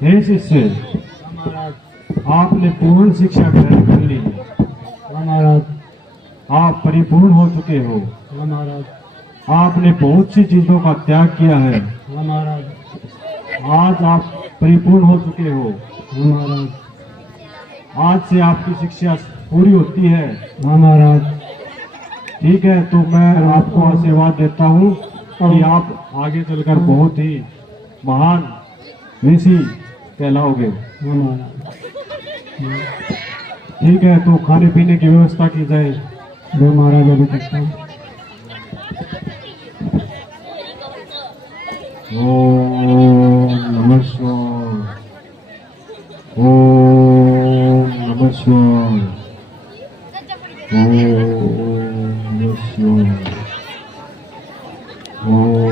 हे शिष्य, आपने पूर्ण शिक्षा ग्रहण कर ली है। महाराज। आप परिपूर्ण हो चुके हो। महाराज। आपने बहुत सी चीजों का त्याग किया है। महाराज। आज आप परिपूर्ण हो चुके हो। महाराज। आज से आपकी शिक्षा पूरी होती है। महाराज। ठीक है, तो मैं आपको आशीर्वाद देता हूँ कि आप आगे चलकर बहुत ही महान ऋषि कहलाओगे। ठीक है, तो खाने पीने की व्यवस्था की जाए। जो महाराज अभी करता हूँ। ओम नमः शिवाय। ओम नमः शिवाय। ओम नमः शिवाय। ओम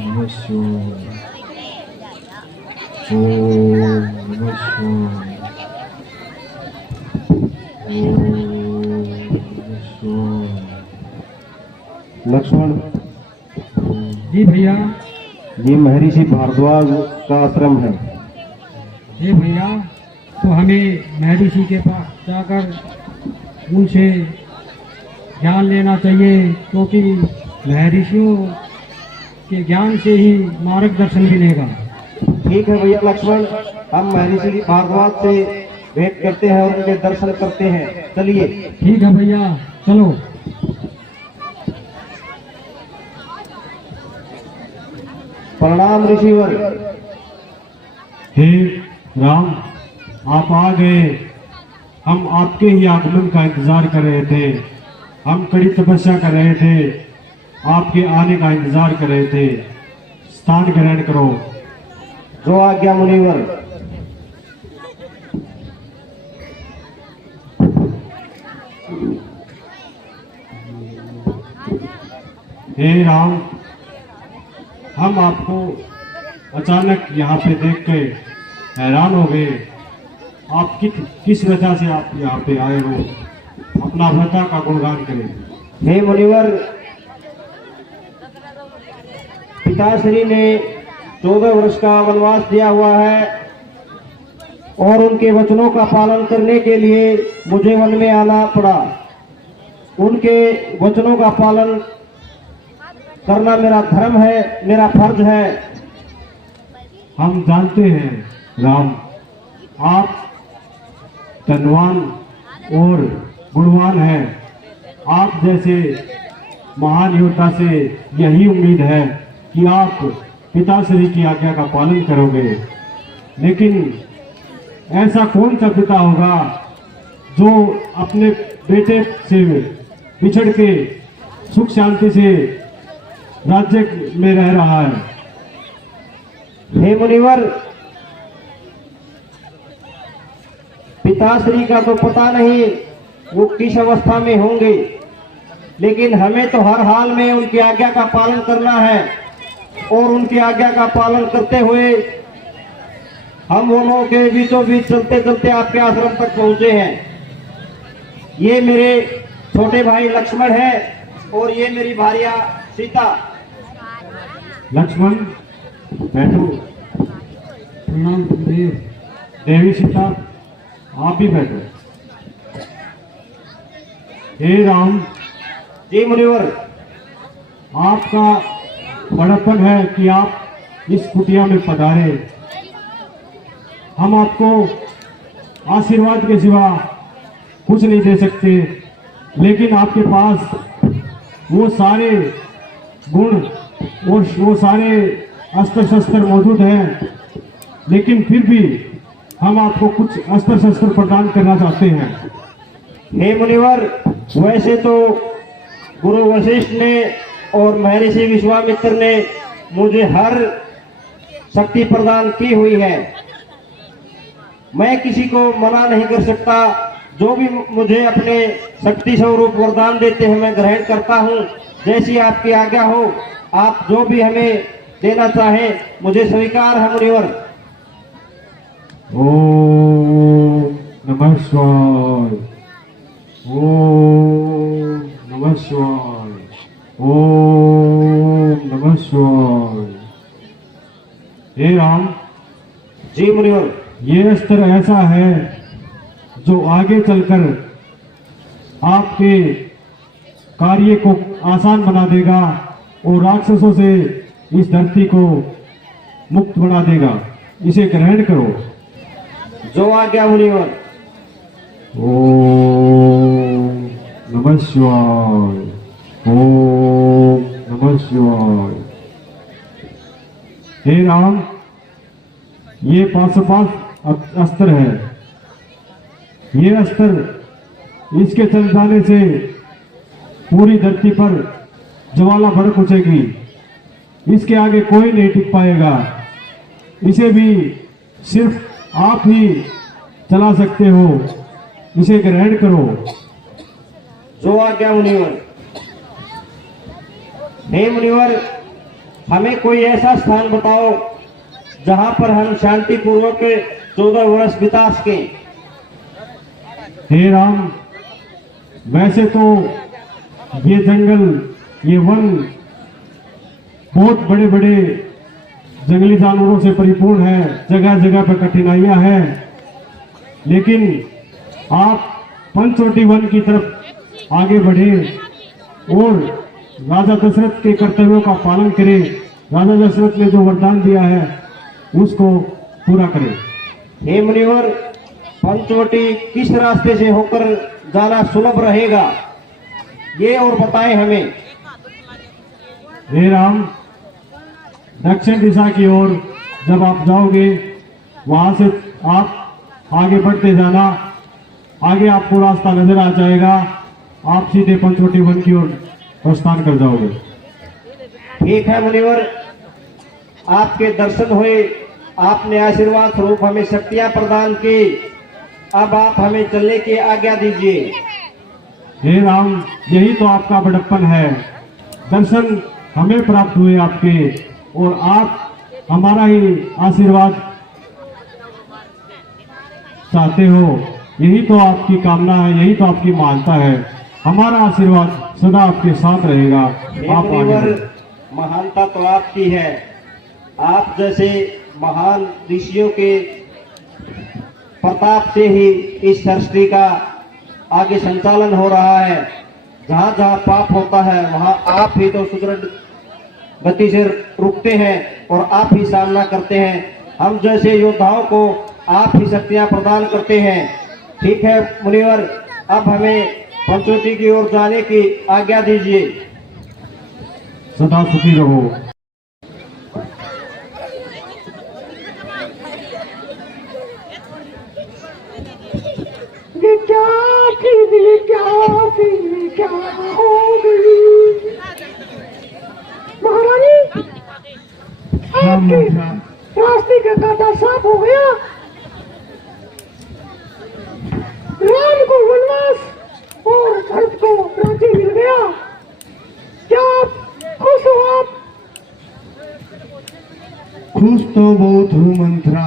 नमः शिवाय। ओम नमः शिवाय। लक्ष्मण जी भैया। ये महर्षि भारद्वाज का आश्रम है। हे भैया, तो हमें महर्षि के पास जाकर उनसे ज्ञान लेना चाहिए, क्योंकि महर्षियों के ज्ञान से ही मार्गदर्शन मिलेगा। ठीक है भैया लक्ष्मण, हम महर्षि भारद्वाज से भेंट करते हैं और उनके दर्शन करते हैं। चलिए। ठीक है भैया, चलो। प्रणाम ऋषिवर। हे राम, आप आ गए। हम आपके ही आगमन का इंतजार कर रहे थे। हम कड़ी तपस्या कर रहे थे, आपके आने का इंतजार कर रहे थे। स्थान ग्रहण करो। जो आज्ञा मुनिवर। हे राम, हम आपको अचानक यहाँ पे देख के हैरान हो गए। आप किस वजह से आप यहाँ पे आए हो? अपना व्रता का गुणगान करें। हे मुनिवर, पिताश्री ने 14 वर्ष का वनवास दिया हुआ है और उनके वचनों का पालन करने के लिए मुझे वन में आना पड़ा। उनके वचनों का पालन करना मेरा धर्म है, मेरा फर्ज है। हम जानते हैं राम, आप धनवान और गुणवान हैं। आप जैसे महान योद्धा से यही उम्मीद है कि आप पिताश्री की आज्ञा का पालन करोगे। लेकिन ऐसा कौन सा पिता होगा जो अपने बेटे से बिछड़ के सुख शांति से राज्य में रह रहा है? हे मुनिवर, पिताश्री का तो पता नहीं वो किस अवस्था में होंगे, लेकिन हमें तो हर हाल में उनकी आज्ञा का पालन करना है और उनकी आज्ञा का पालन करते हुए हम दोनों के बीचों बीच चलते चलते आपके आश्रम तक पहुंचे हैं। ये मेरे छोटे भाई लक्ष्मण है और ये मेरी भार्या सीता। लक्ष्मण बैठो। प्रणाम देव। देवी सीता, आप भी बैठो। हे राम। जी मुनिवर। आपका बड़प्पन है कि आप इस कुटिया में पधारे। हम आपको आशीर्वाद के सिवा कुछ नहीं दे सकते, लेकिन आपके पास वो सारे गुण और वो सारे अस्त्र शस्त्र मौजूद हैं, लेकिन फिर भी हम आपको कुछ अस्त्र शस्त्र प्रदान करना चाहते हैं। हे मुनिवर, वैसे तो गुरु वशिष्ठ ने और महर्षि विश्वामित्र ने मुझे हर शक्ति प्रदान की हुई है। मैं किसी को मना नहीं कर सकता। जो भी मुझे अपने शक्ति स्वरूप वरदान देते हैं मैं ग्रहण करता हूँ। जैसी आपकी आज्ञा हो, आप जो भी हमें देना चाहें मुझे स्वीकार है मुनिवर। ओम नमः शिवाय। ओम नमः शिवाय। ओम नमः शिवाय। हे राम। जी मुनिवर। ये अस्त्र ऐसा है जो आगे चलकर आपके कार्य को आसान बना देगा और राक्षसों से इस धरती को मुक्त बना देगा। इसे ग्रहण करो। जो आज्ञा मुनिवर। ओम नमः शिवाय। ओम नमः शिवाय। हे राम, ये 505 अस्त्र है। ये अस्त्र इसके चल जाने से पूरी धरती पर ज्वाला भड़क उठेगी। इसके आगे कोई नहीं टिक पाएगा। इसे भी सिर्फ आप ही चला सकते हो। इसे ग्रहण करो। जो आज्ञा मुनिवर। हे मुनिवर, हमें कोई ऐसा स्थान बताओ जहां पर हम शांति पूर्वक 14 वर्ष बिता सके। हे राम, वैसे तो ये जंगल, ये वन बहुत बड़े बड़े जंगली जानवरों से परिपूर्ण है। जगह जगह पर कठिनाइयां हैं, लेकिन आप पंचवटी वन की तरफ आगे बढ़े और राजा दशरथ के कर्तव्यों का पालन करें। राजा दशरथ ने जो वरदान दिया है उसको पूरा करें। हे मुनिवर, पंचवटी किस रास्ते से होकर जाना सुलभ रहेगा, ये और बताएं हमें। हे राम, दक्षिण दिशा की ओर जब आप जाओगे, वहां से आप आगे बढ़ते जाना। आगे आपको रास्ता नजर आ जाएगा। आप सीधे पंचवटी वन की ओर प्रस्थान कर जाओगे। ठीक है मुनिवर, आपके दर्शन हुए, आपने आशीर्वाद स्वरूप हमें शक्तियां प्रदान की। अब आप हमें चलने की आज्ञा दीजिए। हे राम, यही तो आपका बड़प्पन है। दर्शन हमें प्राप्त हुए आपके, और आप हमारा ही आशीर्वाद चाहते हो। यही तो आपकी कामना है, यही तो आपकी मानता है। हमारा आशीर्वाद सदा आपके साथ रहेगा। आप आगे। महानता तो आपकी है। आप जैसे महान ऋषियों के प्रताप से ही इस सृष्टि का आगे संचालन हो रहा है। जहाँ जहाँ पाप होता है वहाँ आप ही तो सुदृढ़ गति से रुकते हैं और आप ही सामना करते हैं। हम जैसे योद्धाओं को आप ही शक्तियां प्रदान करते हैं। ठीक है मुनिवर, अब हमें पंचवटी की ओर जाने की आज्ञा दीजिए। सदा सुखी रहो। क्या हो गई महारानी? आपके रास्ते का कांटा साफ हो गया। राम को वनवास और भरत को राज्य मिल गया। क्या आप खुश हो? आप खुश तो बहुत हूँ मंत्रा,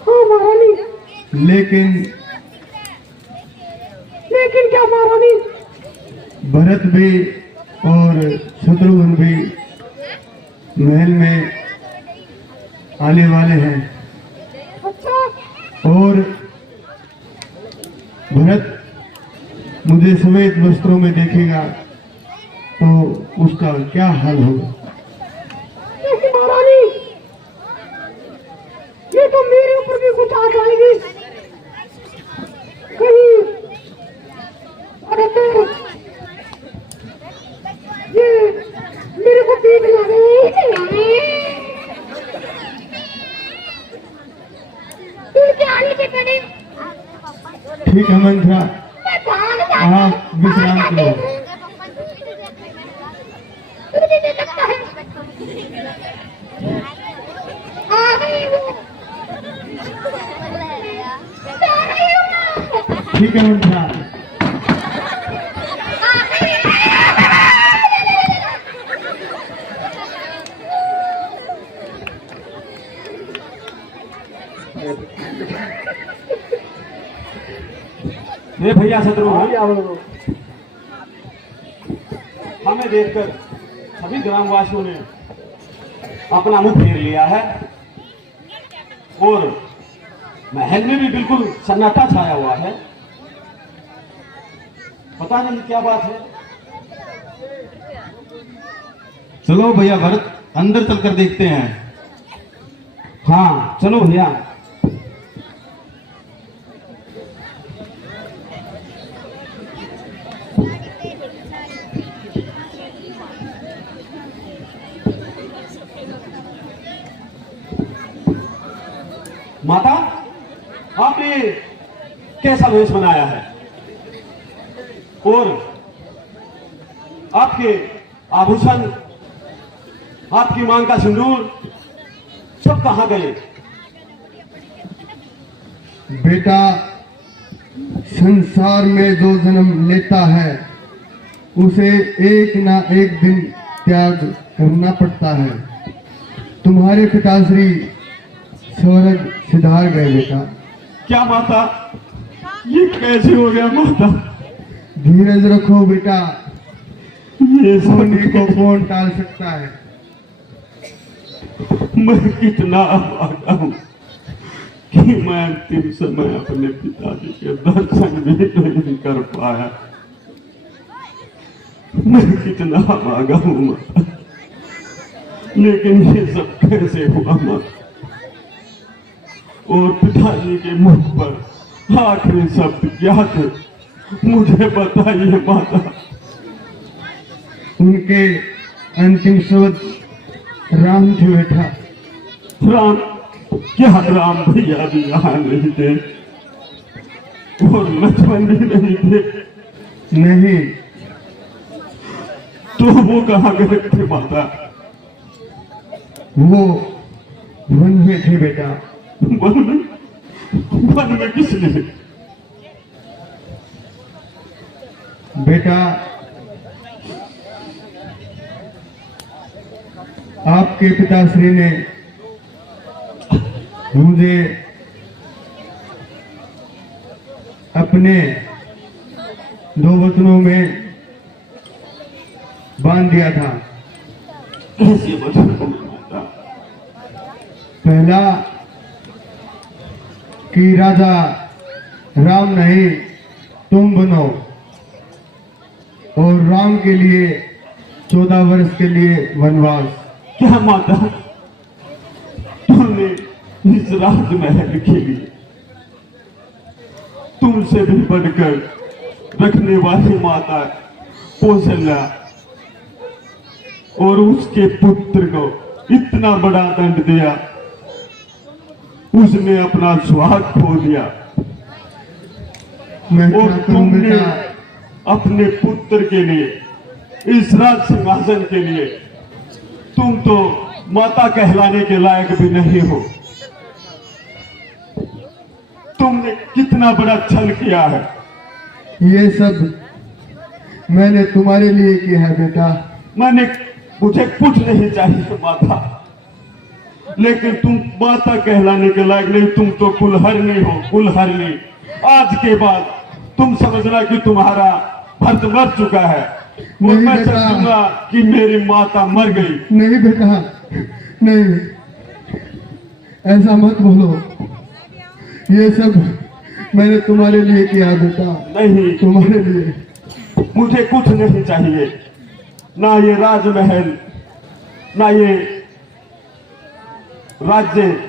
हाँ महारानी। लेकिन क्या महारानी? भरत भी और शत्रुघ्न भी महल में आने वाले हैं। अच्छा। और भरत मुझे सफेद वस्त्रों में देखेगा तो उसका क्या हाल होगा? लेकिन महारानी, ये तो मेरे ऊपर भी कुछ आ जाएगी। कहीं अगर ये मेरे को पीट ना दे। ठीक है मंत्रा, आप विश्राम करो। ठीक है मंत्रा। ये भैया शत्रुघ्न, हमें देखकर सभी ग्रामवासियों ने अपना मुंह फेर लिया है और महल में भी बिल्कुल सन्नाटा छाया हुआ है। पता नहीं क्या बात है। चलो भैया भरत, अंदर चलकर देखते हैं। हाँ चलो भैया। माता, आपने कैसा वेश बनाया है और आपके आभूषण, आपकी मांग का सिंदूर सब कहां गए? बेटा, संसार में जो जन्म लेता है उसे एक ना एक दिन त्याग करना पड़ता है। तुम्हारे पिताश्री स्वर्ग सिधार गए बेटा। क्या माता, ये कैसे हो गया माता? धीरज रखो बेटा, ये सोने को कौन टाल सकता है। मैं कितना अभागा हूं कि मैं अंतिम समय अपने पिताजी के दर्शन भी नहीं कर पाया। मैं कितना अभागा हूं माता, लेकिन ये सब कैसे हुआ माता? और पिताजी के मुख पर आखिरी शब्द क्या थे, मुझे बताइए माता। उनके अंतिम शब्द राम थे बेटा। राम? क्या राम भैया भी यहाँ नहीं थे और लक्ष्मण भी नहीं थे? नहीं। तो वो कहाँ गए थे माता? वो वन में थे बेटा। वन में? वन में किस लिए? बेटा, आपके पिताश्री ने मुझे अपने दो वचनों में बांध दिया था। कैसे वचन बने माता? पहला कि राजा राम नहीं तुम बनो, और राम के लिए 14 वर्ष के लिए वनवास। क्या माता, तुमने इस राजमहल के लिए तुमसे भी बढ़कर रखने वाली माता कौशल्या और उसके पुत्र को इतना बड़ा दंड दिया, उसने अपना स्वाद खो दिया मैं और क्या करूं तुमने बेटा। अपने पुत्र के लिए, इस राज सिंहासन के लिए, तुम तो माता कहलाने के लायक भी नहीं हो। तुमने कितना बड़ा छल किया है। ये सब मैंने तुम्हारे लिए किया है बेटा। मुझे कुछ नहीं चाहिए माता, लेकिन तुम माता कहलाने के लायक नहीं। तुम तो कुलहरनी हो, कुलहरनी। आज के बाद तुम समझना कि तुम्हारा भर्त मर चुका है और नहीं मैं बेटा। समझूंगा कि मेरी माता मर गई। नहीं बेटा, नहीं, ऐसा मत बोलो। ये सब मैंने तुम्हारे लिए किया बेटा। नहीं, तुम्हारे लिए। मुझे कुछ नहीं चाहिए, ना ये राजमहल, ना ये राज्य।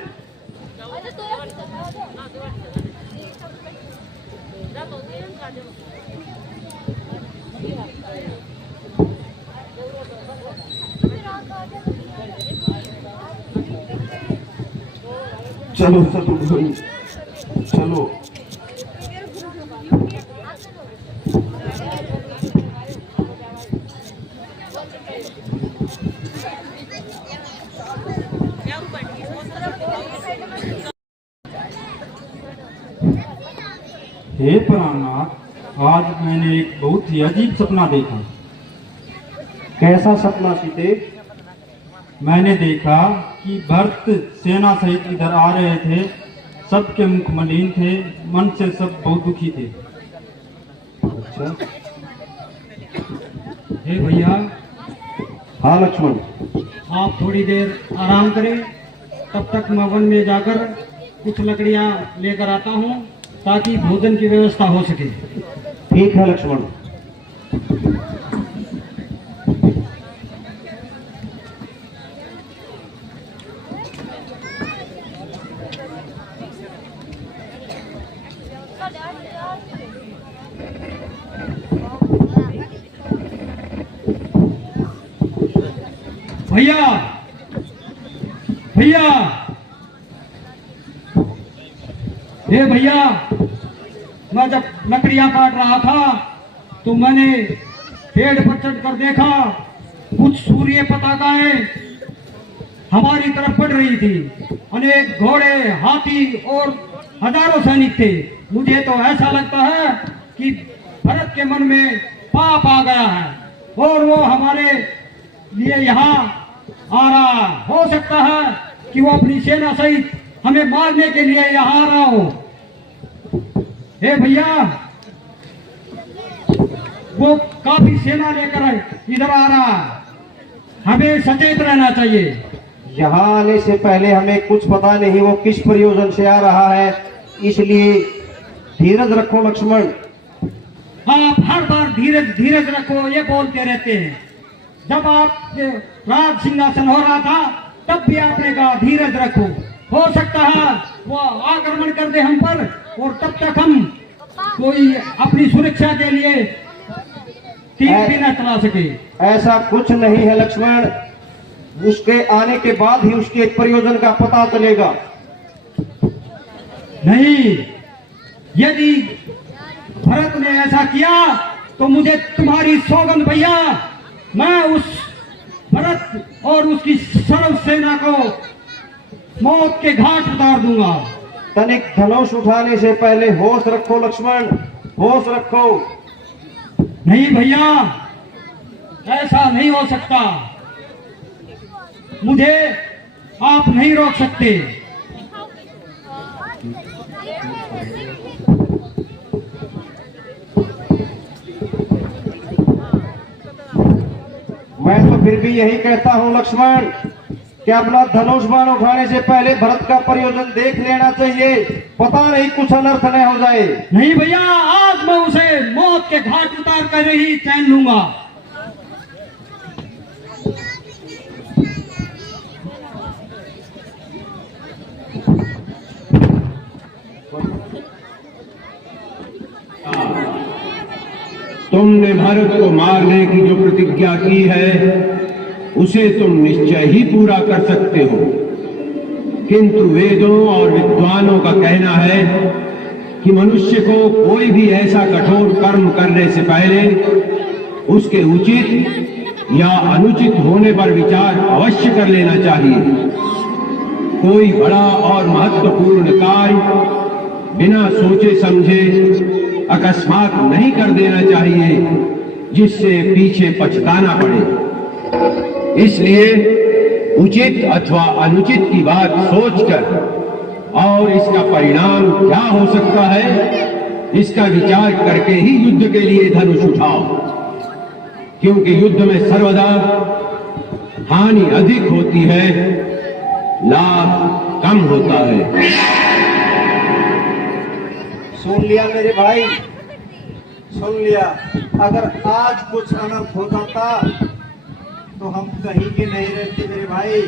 चलो शत्रुघ्न, चलो। हे प्राणनाथ, आज मैंने एक बहुत ही अजीब सपना देखा। कैसा सपना सीते? मैंने देखा कि भरत सेना सहित इधर आ रहे थे। सबके मुख मलिन थे, मन से सब बहुत दुखी थे। अच्छा। हे भैया, हाँ लक्ष्मण। आप थोड़ी देर आराम करें, तब तक मैं वन में जाकर कुछ लकड़ियां लेकर आता हूं ताकि भोजन की व्यवस्था हो सके। ठीक है लक्ष्मण। भैया भैया, हे भैया, मैं जब लकड़ियां काट रहा था तो मैंने पेड़ पर चढ़कर देखा कुछ सूर्य पताकाएं हमारी तरफ बढ़ रही थी। अनेक घोड़े, हाथी और हजारों सैनिक थे। मुझे तो ऐसा लगता है कि भरत के मन में पाप आ गया है और वो हमारे लिए यहाँ आ रहा। हो सकता है कि वो अपनी सेना सहित हमें मारने के लिए यहाँ आ रहा हो। हे भैया, वो काफी सेना लेकर इधर आ रहा है, हमें सचेत रहना चाहिए। यहाँ आने से पहले हमें कुछ पता नहीं वो किस प्रयोजन से आ रहा है, इसलिए धीरज रखो लक्ष्मण। आप हर बार धीरज धीरज रखो ये बोलते रहते हैं। जब आप राज सिंहासन हो रहा था तब भी आपने कहा धीरज रखो। हो सकता है वो आक्रमण कर दे हम पर और तब तक हम कोई अपनी सुरक्षा के लिए तीर भी न चला सके। ऐसा कुछ नहीं है लक्ष्मण, उसके आने के बाद ही उसके प्रयोजन का पता चलेगा। नहीं, यदि भरत ने ऐसा किया तो मुझे तुम्हारी सौगंध भैया, मैं उस भरत और उसकी सर्व सेना को मौत के घाट उतार दूंगा। तनिक धनुष उठाने से पहले होश रखो लक्ष्मण, होश रखो। नहीं भैया, ऐसा नहीं हो सकता, मुझे आप नहीं रोक सकते। मैं तो फिर भी यही कहता हूँ लक्ष्मण कि अपना धनुष बाण उठाने से पहले भरत का प्रयोजन देख लेना चाहिए, पता नहीं कुछ अनर्थ न हो जाए। नहीं भैया, आज मैं उसे मौत के घाट उतार कर ही चैन लूंगा। तुमने भारत को मारने की जो प्रतिज्ञा की है उसे तुम निश्चय ही पूरा कर सकते हो, किंतु वेदों और विद्वानों का कहना है कि मनुष्य को कोई भी ऐसा कठोर कर्म करने से पहले उसके उचित या अनुचित होने पर विचार अवश्य कर लेना चाहिए। कोई बड़ा और महत्वपूर्ण कार्य बिना सोचे समझे अकस्मात नहीं कर देना चाहिए जिससे पीछे पछताना पड़े। इसलिए उचित अथवा अनुचित की बात सोचकर और इसका परिणाम क्या हो सकता है इसका विचार करके ही युद्ध के लिए धनुष उठाओ, क्योंकि युद्ध में सर्वदा हानि अधिक होती है, लाभ कम होता है। सुन लिया मेरे भाई, सुन लिया। अगर आज कुछ अनर्थ हो जाता तो हम कहीं के नहीं रहते मेरे भाई।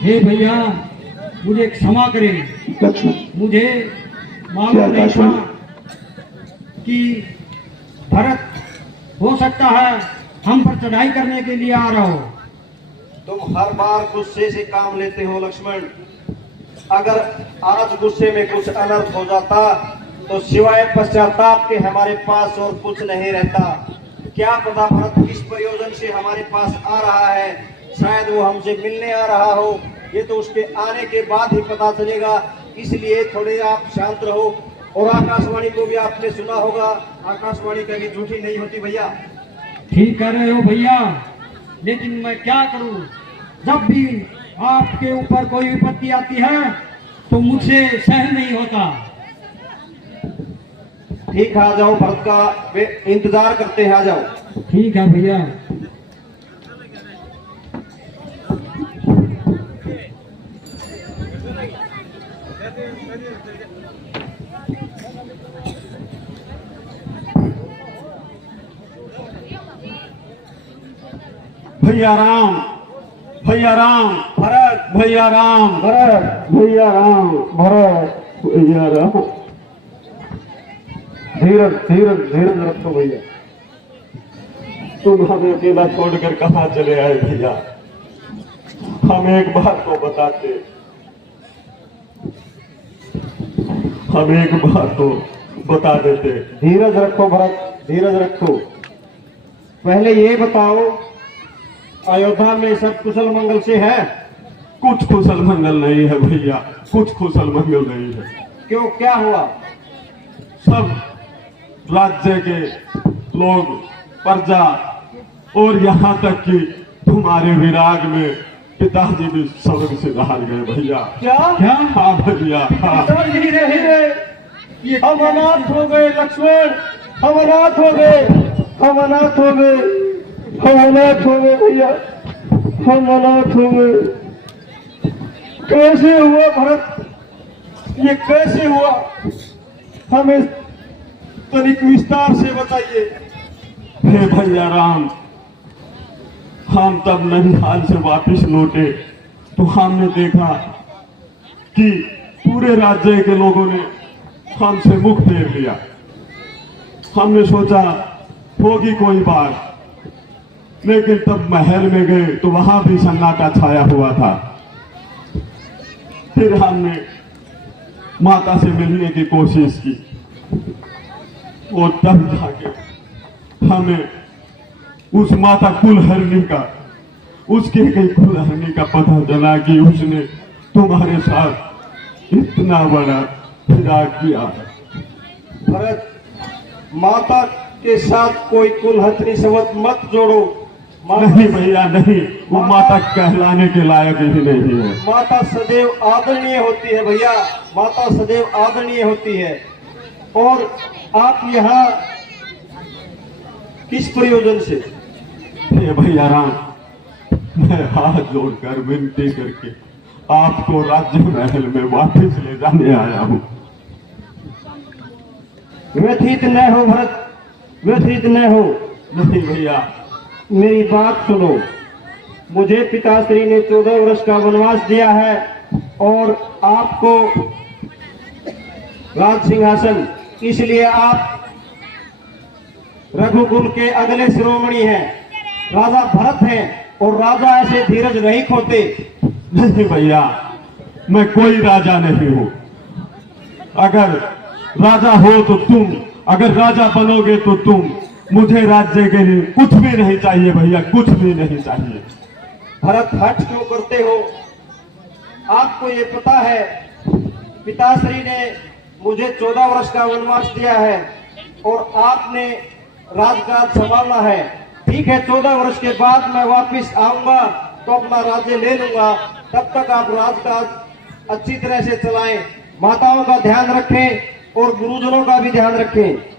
हे भैया, मुझे क्षमा करें, मुझे मालूम नहीं था कि भरत हो सकता है हम पर चढ़ाई करने के लिए आ रहा हो। तुम हर बार गुस्से से काम लेते हो लक्ष्मण। अगर आज गुस्से में कुछ अनर्थ हो जाता तो सिवाय पश्चाताप के हमारे पास और कुछ नहीं रहता। क्या पता भरत किस प्रयोजन से हमारे पास आ रहा है, शायद वो हमसे मिलने आ रहा हो, ये तो उसके आने के बाद ही पता चलेगा। इसलिए थोड़े आप शांत रहो। और आकाशवाणी को भी आपने सुना होगा, आकाशवाणी कभी झूठी नहीं होती भैया। ठीक कह रहे हो भैया, लेकिन मैं क्या करूं, जब भी आपके ऊपर कोई विपत्ति आती है तो मुझसे सहन नहीं होता। ठीक है, आ जाओ, भरत का इंतजार करते हैं, आ जाओ। ठीक है भैया। भैया राम, भैया राम, भरत, भैया राम, भरत, भैया राम, भरत, भैया राम। धीरज धीरज धीरज रखो भैया। तुम हमें अकेला छोड़कर कहाँ चले आए भैया? हम एक बात तो बताते, हम एक बात तो बता देते। धीरज रखो भरत, धीरज रखो। पहले ये बताओ, अयोध्या में सब कुशल मंगल से है? कुछ कुशल मंगल नहीं है भैया, कुछ कुशल मंगल नहीं है। क्यों, क्या हुआ? सब राज्य के लोग, प्रजा और यहाँ तक कि तुम्हारे विराग में पिताजी भी स्वर्ग से हार गए भैया। क्या? क्या? हाँ भैया, हाँ। धीरे धीरे हम अनाथ हो गए लक्ष्मण, हम अनाथ हो गए, हम अनाथ हो गए, हम अनाथ हो गए भैया, हम अनाथ हो गए। कैसे हुआ भरत, ये कैसे हुआ? हमें तनिक विस्तार से बताइए। हे भैया राम, हम तब ननिहाल से वापिस लौटे तो हमने देखा कि पूरे राज्य के लोगों ने हमसे मुख फेर लिया। हमने सोचा होगी कोई बात, लेकिन तब महल में गए तो वहां भी सन्नाटा छाया हुआ था। फिर हमने माता से मिलने की कोशिश की और तब जाके हमें उस माता कुलहरणी का, उसके कई कुलहरणी का पता चला कि उसने तुम्हारे साथ इतना बड़ा विराग किया। भरत, माता के साथ कोई कुलहतनी शब्द मत जोड़ो। नहीं भैया नहीं, वो माता कहलाने के लायक ही नहीं है। माता सदैव आदरणीय होती है भैया, माता सदैव आदरणीय होती है। और आप यहाँ किस प्रयोजन से? हे भैया राम, मैं हाथ जोड़कर विनती करके आपको राज्य महल में वापस ले जाने आया हूँ। व्यथित न हो भरत, व्यथित न हो। नहीं भैया, मेरी बात सुनो। मुझे पिताश्री ने 14 वर्ष का वनवास दिया है और आपको राज सिंहासन, इसलिए आप रघुकुल के अगले शिरोमणि हैं, राजा भरत हैं और राजा ऐसे धीरज नहीं खोते। नहीं भैया, मैं कोई राजा नहीं हूँ। अगर राजा हो तो तुम, अगर राजा बनोगे तो तुम। मुझे राज्य के लिए कुछ भी नहीं चाहिए भैया, कुछ भी नहीं चाहिए। भरत, हट क्यों करते हो? आपको ये पता है पिताश्री ने मुझे 14 वर्ष का वनवास दिया है और आपने राजकाज संभालना है। ठीक है, 14 वर्ष के बाद मैं वापस आऊंगा तो अपना राज्य ले लूंगा। तब तक आप राजकाज अच्छी तरह से चलाएं, माताओं का ध्यान रखें और गुरुजनों का भी ध्यान रखें।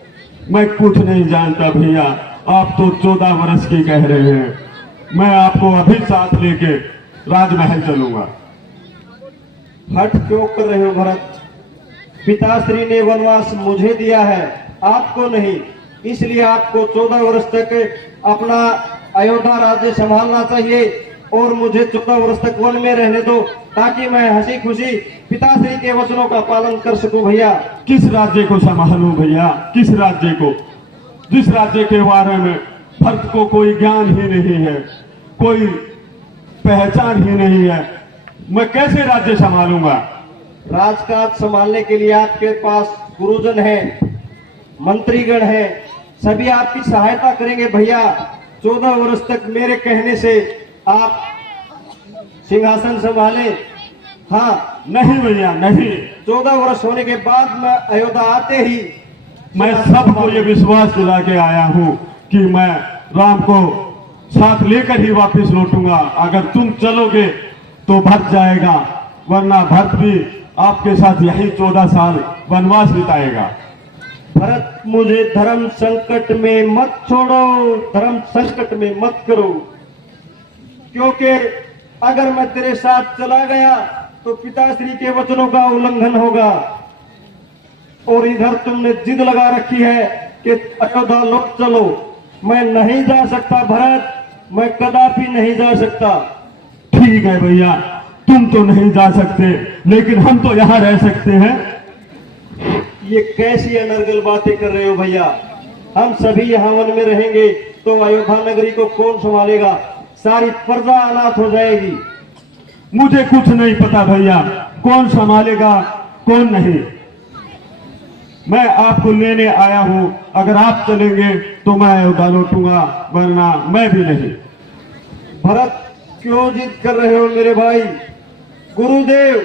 मैं कुछ नहीं जानता भैया, आप तो 14 वर्ष की कह रहे हैं। मैं आपको अभी साथ लेके राजमहल चलूंगा। हट क्यों कर रहे हो भरत? पिताश्री ने वनवास मुझे दिया है, आपको नहीं। इसलिए आपको 14 वर्ष तक अपना अयोध्या राज्य संभालना चाहिए और मुझे 14 वर्ष तक वन में रहने दो, ताकि मैं हंसी खुशी पिताश्री के वचनों का पालन कर सकूं। भैया, किस राज्य को संभालूं भैया, किस राज्य को? जिस राज्य के बारे में भरत को कोई ज्ञान ही नहीं है, कोई पहचान ही नहीं है, मैं कैसे राज्य संभालूंगा? राजकाज संभालने के लिए आपके पास गुरुजन हैं, मंत्रीगण हैं, सभी आपकी सहायता करेंगे। भैया, 14 वर्ष तक मेरे कहने से आप सिंहासन संभाले। हाँ, नहीं भैया नहीं, 14 वर्ष होने के बाद मैं अयोध्या आते ही मैं सबको ये विश्वास दिला के आया हूँ कि मैं राम को साथ लेकर ही वापस लौटूंगा। अगर तुम चलोगे तो भरत जाएगा, वरना भरत भी आपके साथ यही 14 साल वनवास बिताएगा। भरत, मुझे धर्म संकट में मत छोड़ो, धर्म संकट में मत करो, क्योंकि अगर मैं तेरे साथ चला गया तो पिताश्री के वचनों का उल्लंघन होगा। और इधर तुमने जिद लगा रखी है कि अयोध्या लौट चलो। मैं नहीं जा सकता भरत, मैं कदापि नहीं जा सकता। ठीक है भैया, तुम तो नहीं जा सकते, लेकिन हम तो यहाँ रह सकते हैं। ये कैसी अनर्गल बातें कर रहे हो भैया? हम सभी यहाँ वन में रहेंगे तो अयोध्या नगरी को कौन संभालेगा? सारी प्रजा अनाथ हो जाएगी। मुझे कुछ नहीं पता भैया, कौन संभालेगा कौन नहीं। मैं आपको लेने आया हूँ, अगर आप चलेंगे तो मैं अयोध्या लौटूंगा, वरना मैं भी नहीं। भरत, क्यों जिद कर रहे हो मेरे भाई? गुरुदेव,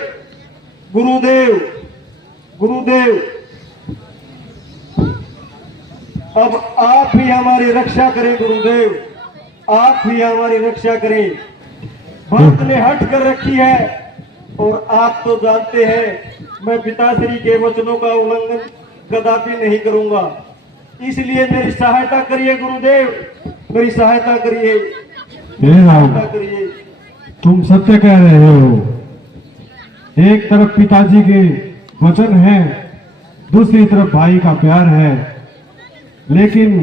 गुरुदेव, गुरुदेव, अब आप ही हमारी रक्षा करें। गुरुदेव, आप ही हमारी रक्षा करें। भरत ने हट कर रखी है और आप तो जानते हैं मैं पिताश्री के वचनों का उल्लंघन कदापि नहीं करूंगा। इसलिए मेरी सहायता करिए गुरुदेव, मेरी सहायता करिए, हे राम, सहायता करिए। तुम सत्य कह रहे हो। एक तरफ पिताजी के वचन है, दूसरी तरफ भाई का प्यार है, लेकिन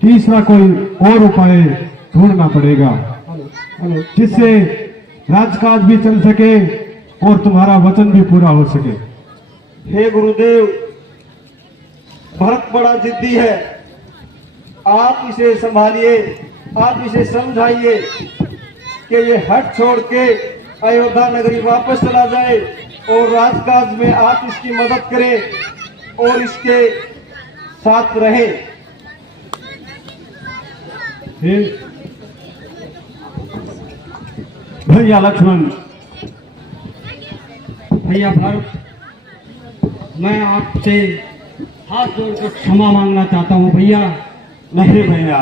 तीसरा कोई और उपाय ढूंढना पड़ेगा जिससे राजकाज भी चल सके और तुम्हारा वचन भी पूरा हो सके। हे गुरुदेव, भरत बड़ा जिद्दी है, आप इसे संभालिए, आप इसे समझाइए कि ये हट छोड़ के अयोध्या नगरी वापस चला जाए और राजकाज में आप इसकी मदद करें और इसके साथ रहें। भैया लक्ष्मण, भैया भरत, मैं आपसे हाथ जोड़कर क्षमा मांगना चाहता हूँ भैया। नहीं भैया,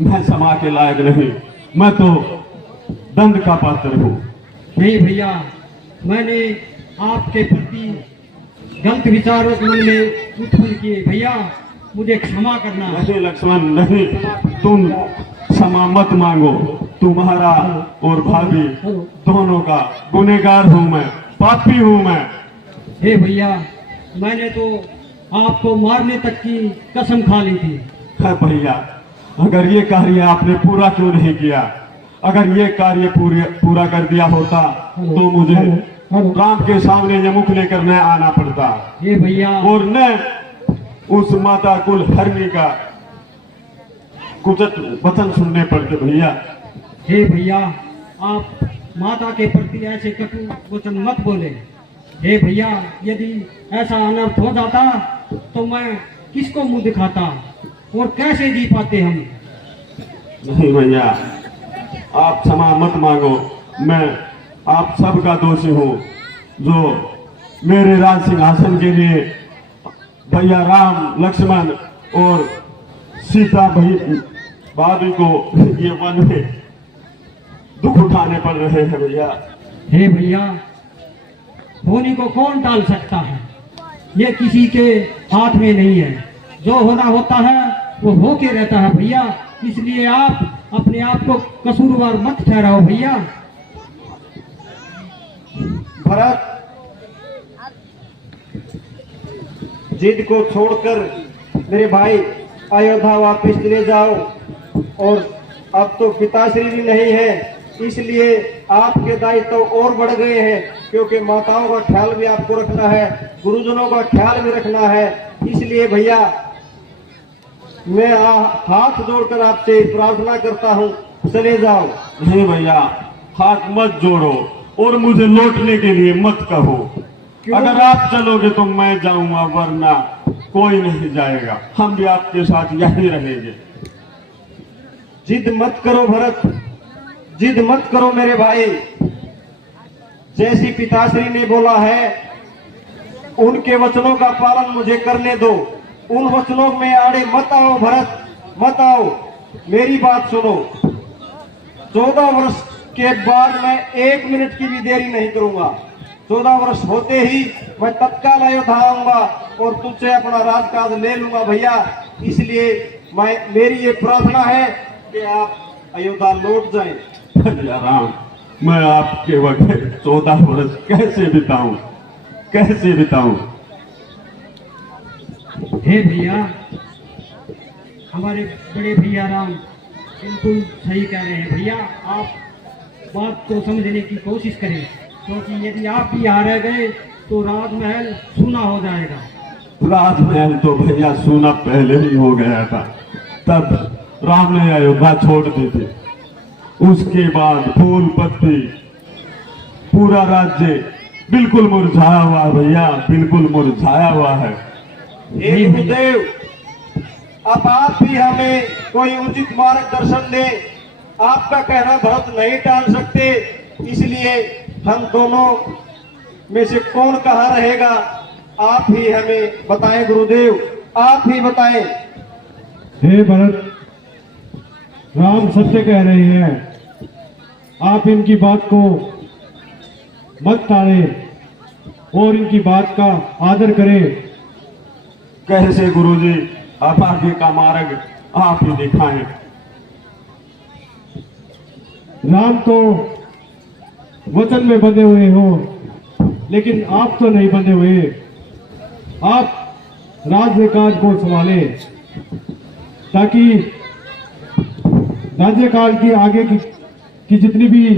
मैं क्षमा के लायक नहीं, मैं तो दंड का पात्र हूँ। नहीं भैया, मैंने आपके प्रति गलत विचार मन में उत्पन्न किए भैया, मुझे क्षमा करना। नहीं लक्ष्मण नहीं, तुम क्षमा मत मांगो। तुम्हारा और भाभी दोनों का गुनहगार हूँ मैं, पापी हूँ मैं। हे भैया, मैंने तो आपको मारने तक की कसम खा ली थी। है भैया, अगर ये कार्य आपने पूरा क्यों नहीं किया? अगर ये कार्य पूरा कर दिया होता तो मुझे राम के सामने यमुक लेकर न आना पड़ता हे भैया, और न उस माता कुल हरनी का कुचत वचन सुनने पड़ते भैया। हे भैया, आप माता के प्रति ऐसे कटु वचन मत बोले। हे भैया, यदि ऐसा अनर्थ हो जाता तो मैं किसको मुंह दिखाता और कैसे जी पाते हम? नहीं भैया, आप क्षमा मत मांगो। मैं आप सबका दोषी हूँ जो मेरे राज सिंहासन के लिए भैया राम, लक्ष्मण और सीता भाभी को ये वन में दुख उठाने पड़ रहे हैं भैया। हे भैया, होने को कौन टाल सकता है? ये किसी के हाथ में नहीं है, जो होना होता है वो होके रहता है भैया। इसलिए आप अपने आप को कसूरवार मत ठहराओ भैया। भरत, जिद को छोड़कर मेरे भाई अयोध्या वापस चले जाओ। और अब तो पिताश्री भी नहीं है, इसलिए आपके दायित्व तो और बढ़ गए हैं, क्योंकि माताओं का ख्याल भी आपको रखना है, गुरुजनों का ख्याल भी रखना है। इसलिए भैया, मैं हाथ जोड़कर आपसे प्रार्थना करता हूँ, चले जाओ। नहीं भैया, हाथ मत जोड़ो और मुझे लौटने के लिए मत कहो। अगर आप चलोगे तो मैं जाऊंगा, वरना कोई नहीं जाएगा। हम भी आपके साथ यहीं रहेंगे। जिद मत करो भरत, जिद मत करो मेरे भाई। जैसी पिताश्री ने बोला है उनके वचनों का पालन मुझे करने दो। उन वचनों में आड़े मत आओ भरत, मत आओ। मेरी बात सुनो, 14 वर्ष के बाद मैं 1 मिनट की भी देरी नहीं करूंगा। 14 वर्ष होते ही मैं तत्काल अयोध्या आऊंगा और तुझसे अपना राजकाज ले लूंगा भैया। इसलिए मेरी ये प्रार्थना है कि आप अयोध्या लौट जाएं। भैया राम, मैं आपके बगैर 14 वर्ष कैसे बिताऊं, कैसे बिताऊं? हे भैया, हमारे बड़े भैया राम बिल्कुल सही कह रहे हैं भैया। आप बात को समझने की कोशिश करें, क्योंकि यदि आप भी यहाँ रह गए तो राजमहल सूना हो जाएगा। राजमहल तो भैया सूना पहले ही हो गया था, तब राम ने अयोध्या छोड़ दी थी। उसके बाद फूल पत्ती पूरा राज्य बिल्कुल मुरझाया हुआ है भैया, बिल्कुल मुरझाया हुआ है। हे गुरुदेव, अब आप भी हमें कोई उचित मार्गदर्शन दें। आपका कहना भरत नहीं टाल सकते, इसलिए हम दोनों में से कौन कहाँ रहेगा, आप ही हमें बताएं गुरुदेव, आप ही बताएं। हे भरत, राम सत्य कह रहे हैं, आप इनकी बात को मत टालें और इनकी बात का आदर करें। कैसे गुरुजी, आप आगे का मार्ग आप ही दिखाएं। राम तो वचन में बंधे हुए हो, लेकिन आप तो नहीं बंधे हुए। आप राज्यकाल को संभालें ताकि राज्यकाल की आगे की जितनी भी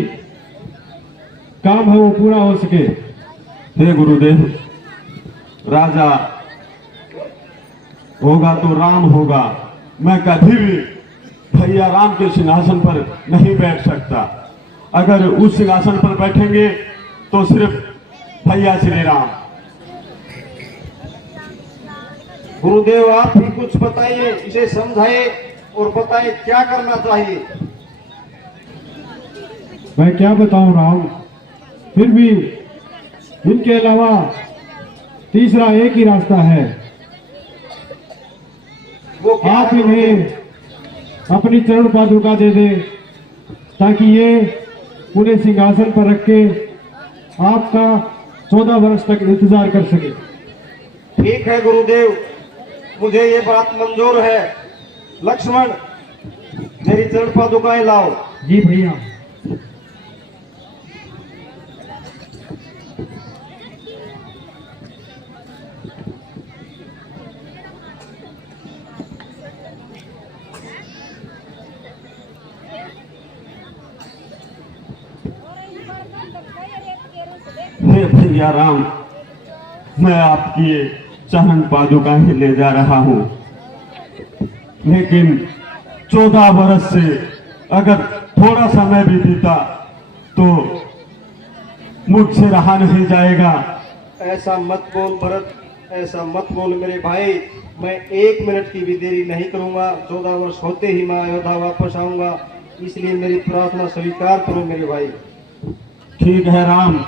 काम है वो पूरा हो सके। हे गुरुदेव, राजा होगा तो राम होगा। मैं कभी भी भैया राम के सिंहासन पर नहीं बैठ सकता। अगर उस सिंहासन पर बैठेंगे तो सिर्फ भैया श्री राम। गुरुदेव, आप ही कुछ बताइए, इसे समझाइए और बताइए क्या करना चाहिए। मैं क्या बताऊं राम, फिर भी इनके अलावा तीसरा एक ही रास्ता है। वो क्या आप है गुरुदेव? इन्हें अपनी चरण पादुका दे दे ताकि ये उन्हें सिंहासन पर रख के आपका 14 वर्ष तक इंतजार कर सके। ठीक है गुरुदेव, मुझे ये बात मंजूर है। लक्ष्मण, मेरी चरण पादुकाएं लाओ। जी भैया। हे भैया राम, मैं आपकी ये चरण पादुकाएं ले जा रहा हूं, लेकिन 14 वर्ष से अगर थोड़ा समय भी बीता तो मुझसे रहा नहीं जाएगा। ऐसा मत बोल भरत, ऐसा मत बोल मेरे भाई। मैं 1 मिनट की भी देरी नहीं करूंगा। 14 वर्ष होते ही मैं अयोध्या वापस आऊंगा, इसलिए मेरी प्रार्थना स्वीकार करो मेरे भाई। ठीक है राम,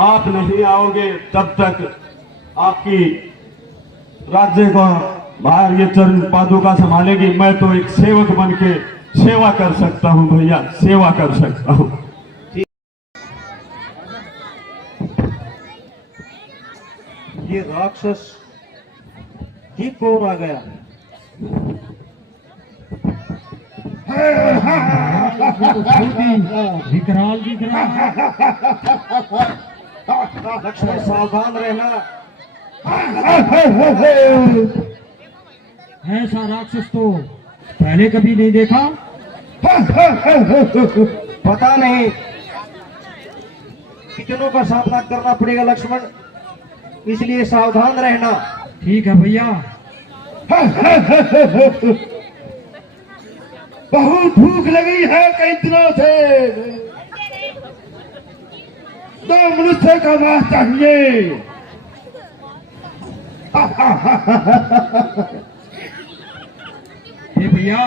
आप नहीं आओगे तब तक आपकी राज्य को बाहर ये चरण पादुका संभालेगी। मैं तो एक सेवक बन के सेवा कर सकता हूँ भैया, सेवा कर सकता हूँ। ये राक्षस ही कौन आ गया? विकराल दिख रहा है। लक्ष्मण, सावधान रहना। ऐसा राक्षस तो पहले कभी नहीं देखा। पता नहीं कितनों का सामना करना पड़ेगा लक्ष्मण, इसलिए सावधान रहना। ठीक है भैया। बहुत भूख लगी है कई दिनों से, 2 मनुष्य का मांस चाहिए। हे भैया,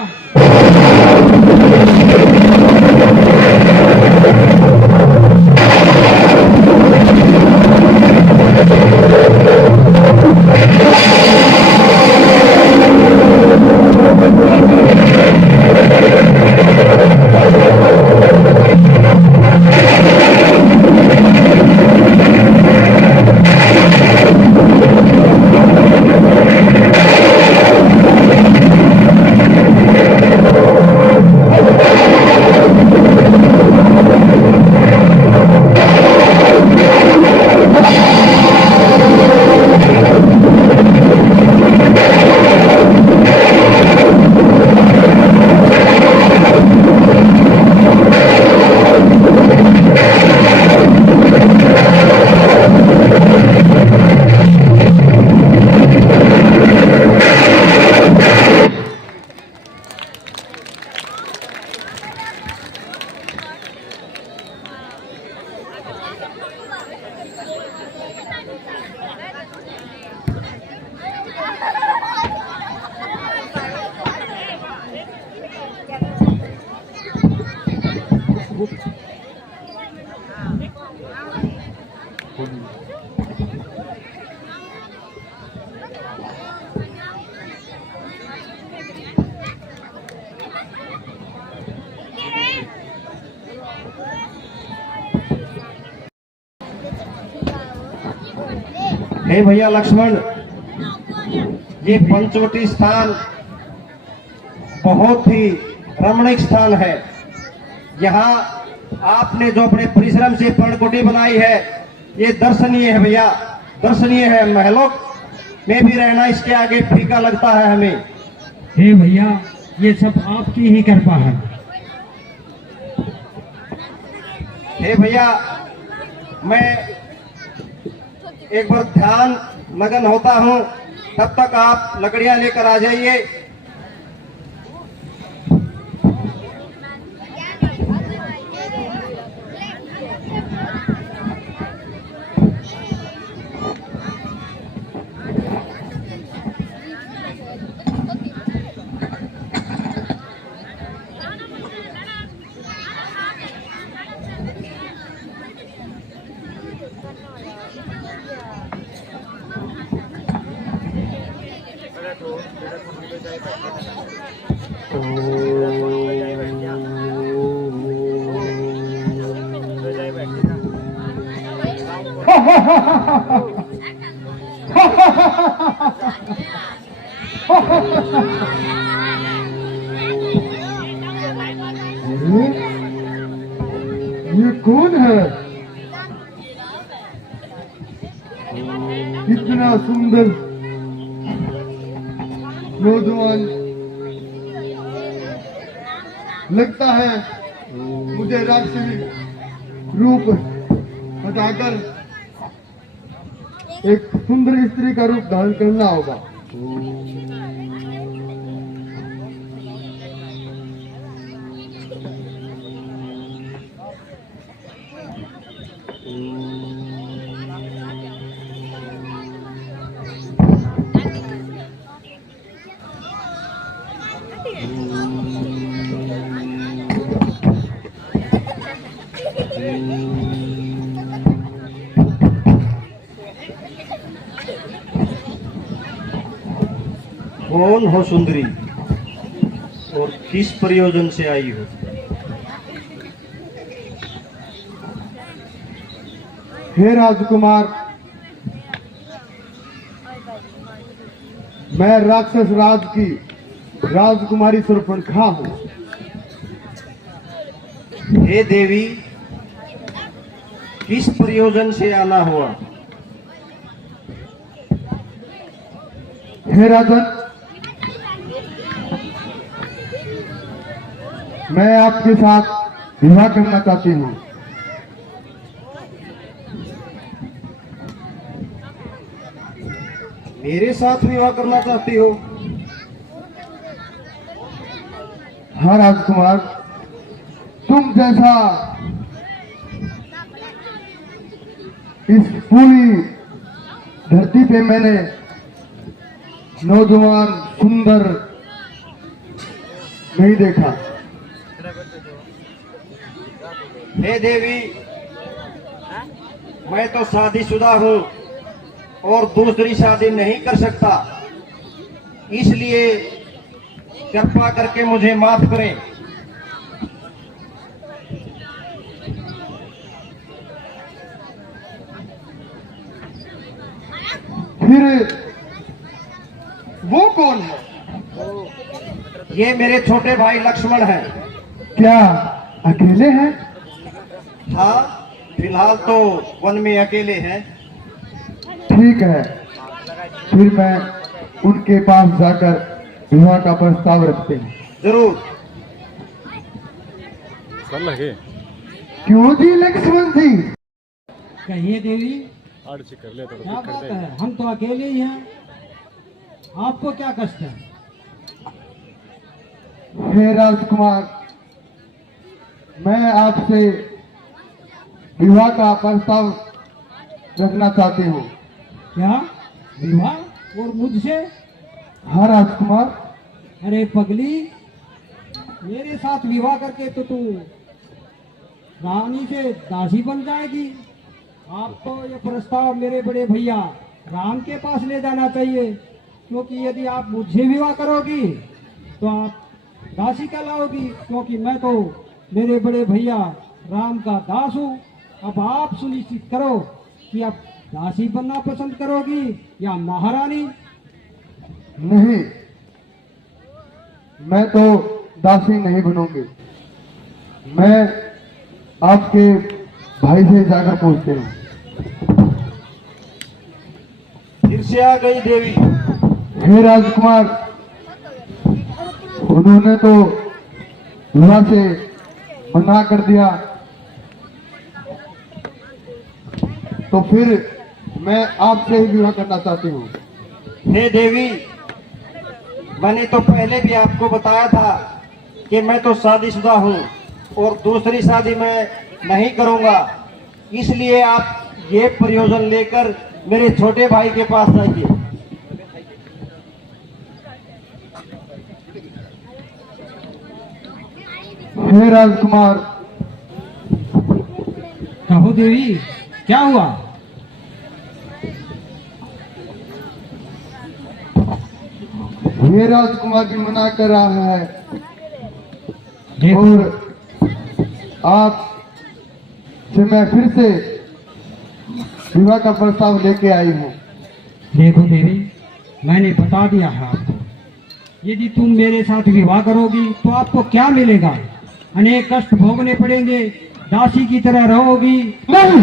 हे भैया लक्ष्मण, ये पंचवटी स्थान बहुत ही रमणीक स्थान है। यहाँ आपने जो अपने परिश्रम से पर्णकुटी बनाई है, ये दर्शनीय है भैया, दर्शनीय है। महलों में भी रहना इसके आगे फीका लगता है हमें। हे भैया, ये सब आपकी ही कृपा है। हे भैया, मैं एक बार ध्यान मगन होता हूँ, तब तक आप लकड़ियां लेकर आ जाइए। अरे, ये कौन है? इतना सुंदर नौजवान लगता है। मुझे राक्षसी रूप हटाकर एक सुंदर स्त्री का रूप धारण करना होगा। कौन हो सुंदरी और किस प्रयोजन से आई हो? हे राजकुमार, मैं राक्षस राज की राजकुमारी सुर्पणखा हूँ। हे देवी, किस प्रयोजन से आना हुआ? हे राजन, मैं आपके साथ विवाह करना चाहती हूँ। मेरे साथ विवाह करना चाहती हो? हाँ राजकुमार, तुम जैसा इस पूरी धरती पे मैंने नौजवान सुंदर नहीं देखा। हे देवी, मैं तो शादीशुदा हूँ और दूसरी शादी नहीं कर सकता, इसलिए कृपा करके मुझे माफ करें। फिर वो कौन है? ये मेरे छोटे भाई लक्ष्मण हैं। क्या अकेले हैं? हाँ, फिलहाल तो वन में अकेले हैं। ठीक है, फिर मैं उनके पास जाकर विवाह का प्रस्ताव रखते हैं। जरूर। क्यों जी लक्ष्मण जी? कहिए देवी, क्या बात है? हम तो अकेले ही हैं, आपको क्या कष्ट है? हे राजकुमार, मैं आपसे विवाह का प्रस्ताव रखना चाहते हो। क्या विवाह और मुझसे? हाँ राजकुमार, अरे पगली, मेरे साथ विवाह करके तो तू रानी से दासी बन जाएगी। आपको ये प्रस्ताव मेरे बड़े भैया राम के पास ले जाना चाहिए, क्योंकि यदि आप मुझे विवाह करोगी तो आप दासी कहलाओगी, क्योंकि मैं तो मेरे बड़े भैया राम का दास हूँ। अब आप सुनिश्चित करो कि आप दासी बनना पसंद करोगी या महारानी। नहीं, मैं तो दासी नहीं बनूंगी। मैं आपके भाई से जाकर पूछते हूँ। फिर से आ गई देवी। हे राजकुमार, उन्होंने तो विवाह से मना कर दिया, तो फिर मैं आपसे ही विवाह करना चाहती हूँ। हे देवी, मैंने तो पहले भी आपको बताया था कि मैं तो शादीशुदा हूँ और दूसरी शादी मैं नहीं करूँगा। इसलिए आप ये प्रयोजन लेकर मेरे छोटे भाई के पास जाइए। हे राजकुमार, कहो देवी, क्या हुआ? ये राजकुमार भी मना कर रहा है देखो, और आप से मैं फिर से विवाह का प्रस्ताव लेके आई हूँ। देखो देवी, मैंने बता दिया है आपको, यदि तुम मेरे साथ विवाह करोगी तो आपको क्या मिलेगा? अनेक कष्ट भोगने पड़ेंगे, दासी की तरह रहोगी। नहीं,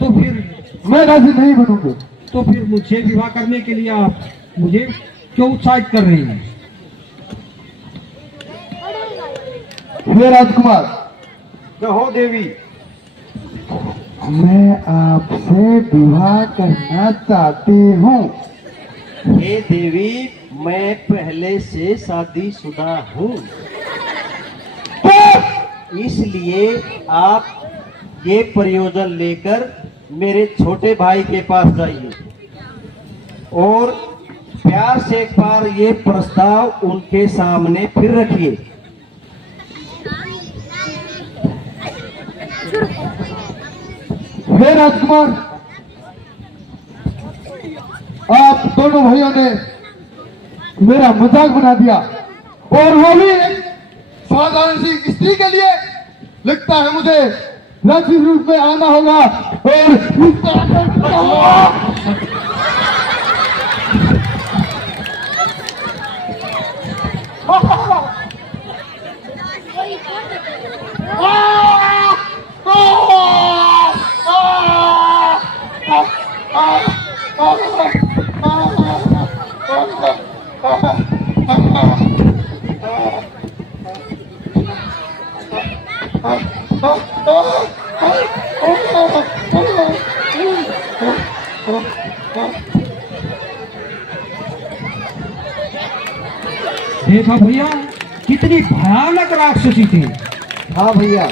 तो फिर मैं दासी नहीं बनूंगी। तो फिर मुझे विवाह करने के लिए आप मुझे क्यों उत्साहित कर रही हैं? हे राजकुमार, कहो देवी। मैं आपसे विवाह करना चाहती हूँ। हे देवी, मैं पहले से शादीशुदा हूँ, इसलिए आप ये प्रयोजन लेकर मेरे छोटे भाई के पास जाइए और प्यार से एक बार ये प्रस्ताव उनके सामने फिर रखिए। हे राजकुमार, आप दोनों भाइयों ने मेरा मजाक बना दिया, और वो भी एक साधारण सी स्त्री के लिए। लगता है मुझे राक्षस रूप में आना होगा और इस तरह करना होगा। देखा भैया, कितनी भयानक राक्षसी थी। हाँ भैया,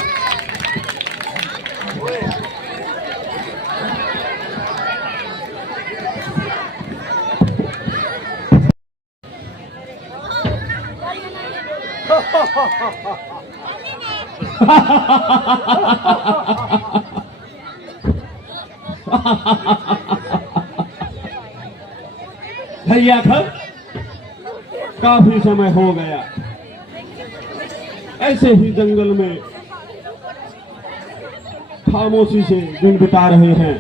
भैया था, काफी समय हो गया ऐसे ही जंगल में खामोशी से दिन बिता रहे हैं।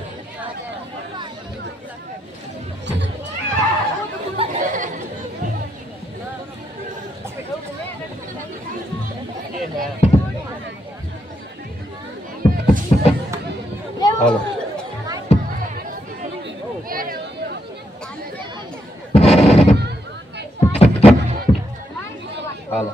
हेलो। हेलो।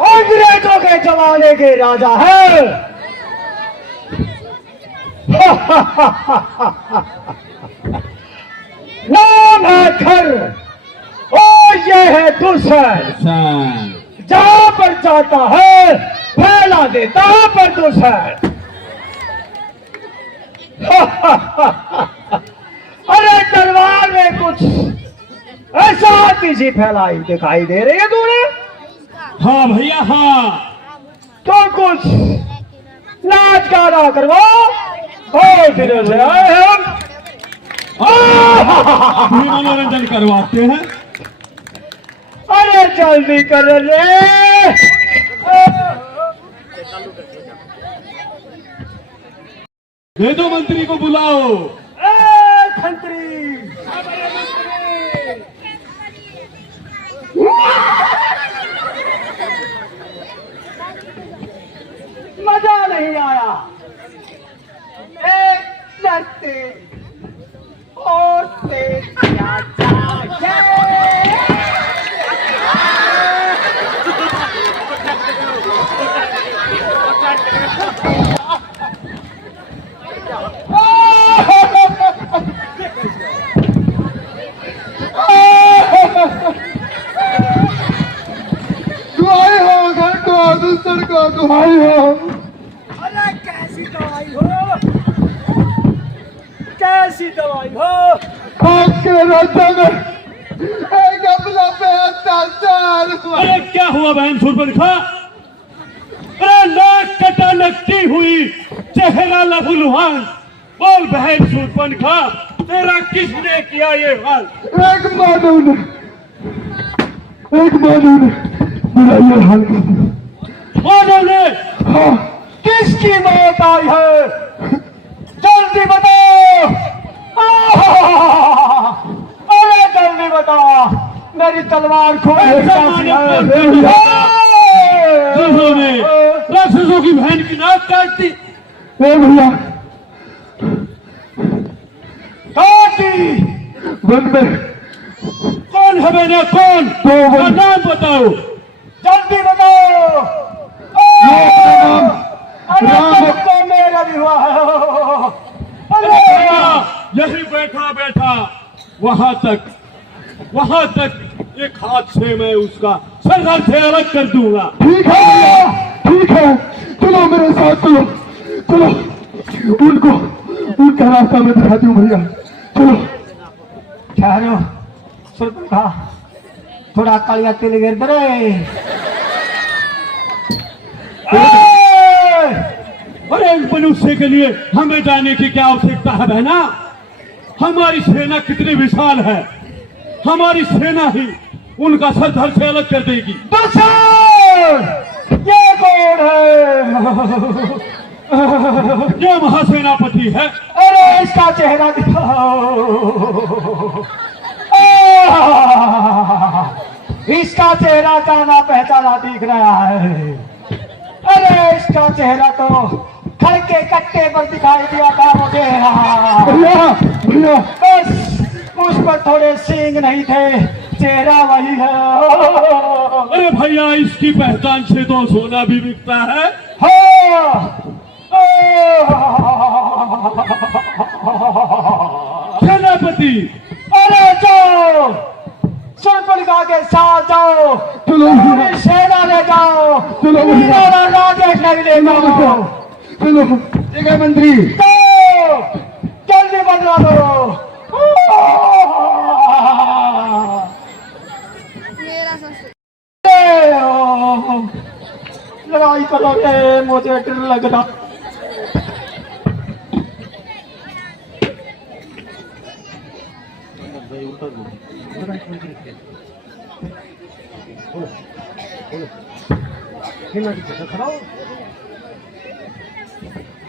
अंग्रेजों के जमाने के राजा है, नाम है खर और ये है दूसर। जहां पर जाता है फैला देता है प्रदूषण। अरे दरबार में कुछ ऐसा तेजी फैलाई दिखाई दे रही है तूने? हाँ भैया हाँ। तो कुछ नाच गाना करवाओ, बहुत दिनों से आए हम। मनोरंजन करवाते हैं। अरे जल्दी कर रे। दे दो मंत्री को बुलाओ। खंत्री मजा नहीं आया। एक लड़ते और तेज किया जाए। दुआई हो घर को दूसर को दुआई हो। अरे कैसी दवाई हो, कैसी दवाई हो। आपके रास्ते में एक अपना पे अत्याचार हुआ। अरे क्या हुआ बहन सुरपनखा? अरे नाक कटा नकटी हुई, चेहरा लहूलुहान। बोल बहन सुरपनखा, तेरा किसने किया ये हाल? एक मानव ने मेरा ये हाल कर दिया। मानव ने? हाँ, किसकी मौत आई है, जल्दी बताओ। अरे जल्दी बताओ, मेरी तलवार खोल। जिन्होंने राक्षसों की बहन की नाक काट दी। भैया काटी। वन में कौन है मैंने? कौन? तो नाम बताओ। जल्दी बताओ। अरे तुम तो मेरा भी हुआ है। अरे यही बैठा बैठा वहां तक एक हाथ से मैं उसका सर से अलग कर दूंगा। ठीक है भैया, ठीक है, चलो मेरे साथ चलो, चलो उनका रास्ता मैं दिखाती हूँ भैया, चलो। ठहरो सुरपनखा, थोड़ा कालिया तिल गिर दे। अरे इस मनुष्य के लिए हमें जाने की क्या आवश्यकता है बहना? हमारी सेना कितनी विशाल है, हमारी सेना ही उनका सर धड़ से अलग कर देगी। ये कौन है? ये महासेनापति है। अरे इसका चेहरा दिखाओ। इसका चेहरा जाना पहचाना दिख रहा है। अरे इसका चेहरा तो घर के कट्टे पर दिखाई दिया था मुझे। भैया बस उस पर थोड़े सींग नहीं थे, चेहरा वही है। अरे भैया, इसकी पहचान से तो सोना भी बिकता है। सेनापति, अरे जाओ सुरपनखा के साथ जाओ, चलो पूरी सेना ले जाओ, चलो भैया। राजेश नहीं ले जाओ। चलो ठीक है मंत्री। तो जल्दी बदला दो। लड़ाई करोगे, मुझे डर लग रहा।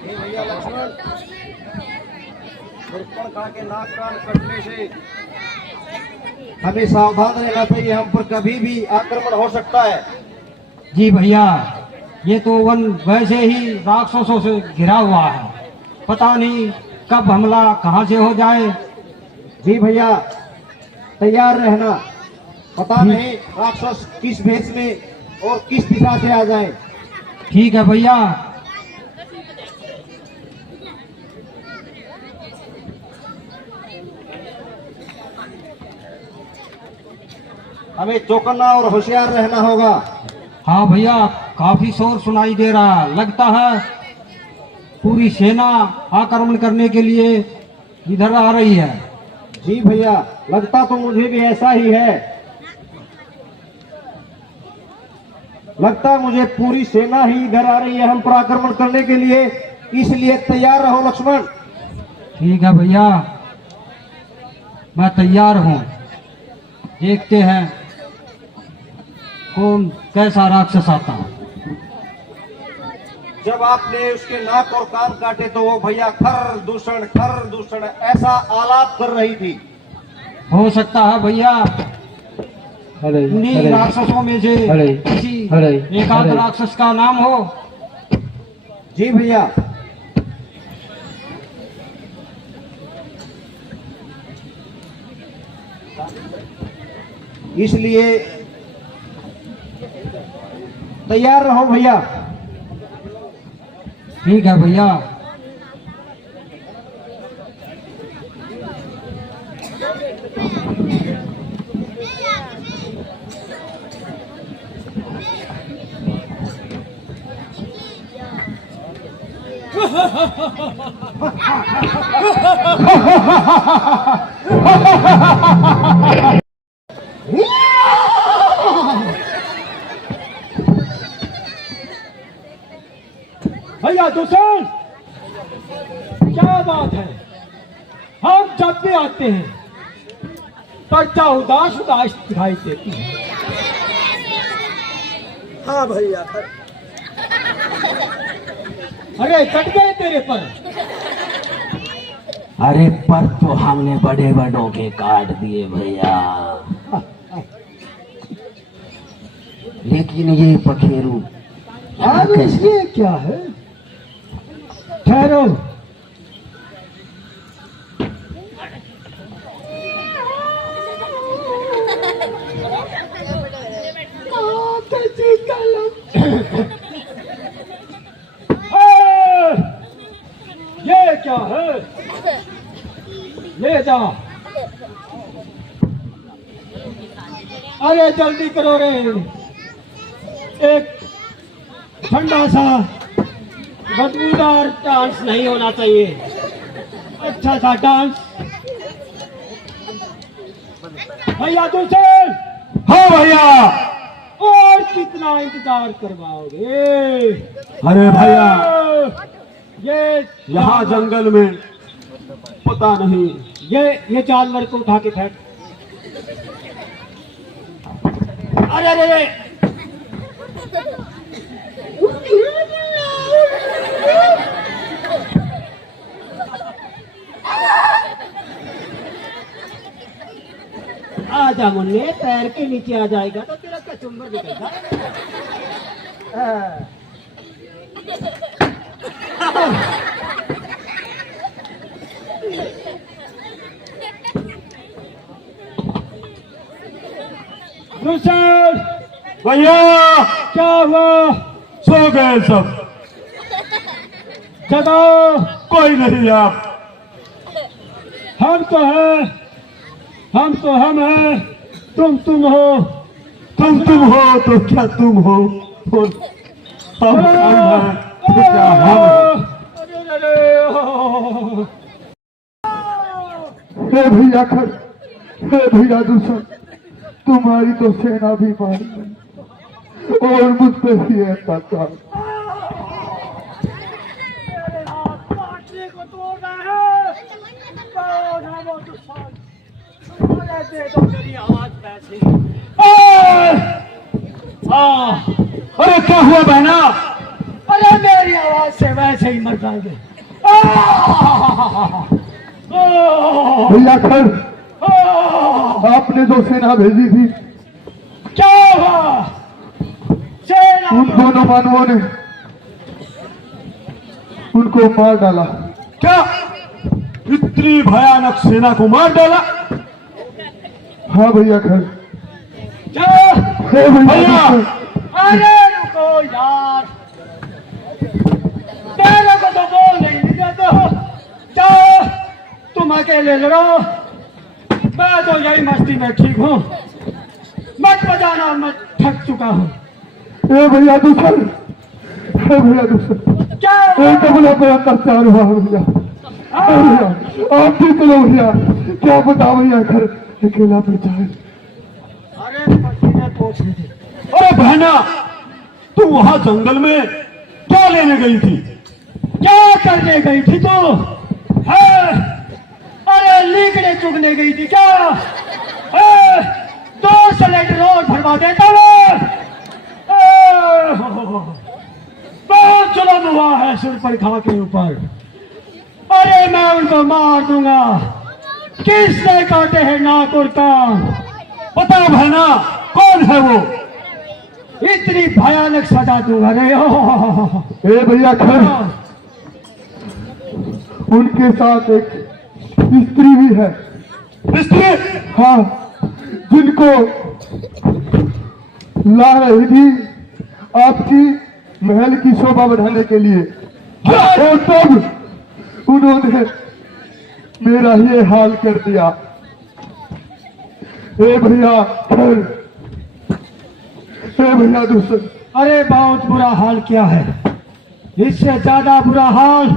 भैया लक्ष्मण, सुरपनखा के नाक कान कटने से हमें सावधान रहना चाहिए। हम पर कभी भी आक्रमण हो सकता है। जी भैया, ये तो वन वैसे ही राक्षसों से घिरा हुआ है, पता नहीं कब हमला कहाँ से हो जाए। जी भैया, तैयार रहना। पता नहीं राक्षस किस भेष में और किस दिशा से आ जाए। ठीक है भैया। हमें चौकन्ना और होशियार रहना होगा। हाँ भैया, काफी शोर सुनाई दे रहा है। लगता है पूरी सेना आक्रमण करने के लिए इधर आ रही है। जी भैया, लगता तो मुझे भी ऐसा ही है। लगता मुझे पूरी सेना ही इधर आ रही है हम पर आक्रमण करने के लिए, इसलिए तैयार रहो लक्ष्मण। ठीक है भैया, मैं तैयार हूँ। देखते हैं कौन कैसा राक्षस आता है। जब आपने उसके नाक और कान काटे तो वो भैया खर दूषण ऐसा आलाप कर रही थी। हो सकता है भैया उन्हीं राक्षसों में से किसी एक आध राक्षस का नाम हो। जी भैया। इसलिए तैयार रहो भैया। ठीक है भैया। भैया दुष्यंत, क्या बात है? हम जब भी आते हैं प्रजा उदास दिखाई देती है। हाँ भैया। अरे कट गए तेरे पर। अरे पर तो हमने बड़े बड़ों के काट दिए भैया, लेकिन ये पखेरु कैसे? ये क्या है? ठहरो। ये क्या है? ले जा। अरे जल्दी करो रे, एक ठंडा सा बदबूदार डांस नहीं होना चाहिए। अच्छा सा डांस। भैया दुष्यंत। हाँ भैया। और कितना इंतजार करवाओगे? अरे भैया, ये यहाँ जंगल में पता नहीं। ये जानवर को उठा के फेंक। अरे अरे अरे, आजा मुन्ने, पैर के नीचे आ जाएगा तो तेरा कचुम्बर निकलेगा। भैया क्या हुआ? सो गए सब। जगाओ। कोई नहीं आप। हम तो हैं, हम हैं, तुम हो। तुम हो तो क्या तुम हो, और हम हैं तो क्या हम हैं। हे भैया खर, हे भैया दूसर, तुम्हारी तो सेना भी मारी गई और मुझ पे भी अत्याचार। अरे क्या हुआ बहना? अरे मेरी आवाज से वैसे ही मर जाएंगे। भैया खर, आपने जो सेना भेजी थी, क्या हुआ? सेना उन दोनों मानवों ने उनको मार डाला। क्या इतनी भयानक सेना को मार डाला? हाँ भैया खर। क्या? हे भैया भैया! दूसर, अरे रुको यार, तेरे को तो बोल नहीं देते हो। जाओ, तुम अकेले लड़ो, मैं तो यही मस्ती में ठीक हूँ। मत बजाना, मैं थक चुका हूँ। ए भैया दूसर, ए भैया दूसर, क्या ए कमला पे अत्याचार हुआ है भैया। ए भैया आप ठीक लो भैया, क्या बता भैया, घर अकेला पड़ता है। अरे पसीने पोंछ रहे थे। अरे बहना, तू वहां जंगल में क्या लेने गई थी? क्या करने गई थी तो? अरे लीकड़े चुगने गई थी क्या? 2 सिलेंडर और भरवा देता बहुत जुल्म हुआ है सुरपनखा के ऊपर। अरे मैं उनको मार दूंगा। किसने काटे हैं नाक और कान? बता बहना, कौन है वो? इतनी भयानक सजा दूंगा रे। ए भैया खैर, उनके साथ एक स्त्री भी है। स्त्री? हाँ, जिनको ला रही थी आपकी महल की शोभा बढ़ाने के लिए, और तब उन्होंने मेरा ये हाल कर दिया। ए भैया खैर, ए भैया दूसर, अरे बहुत बुरा हाल किया है। इससे ज्यादा बुरा हाल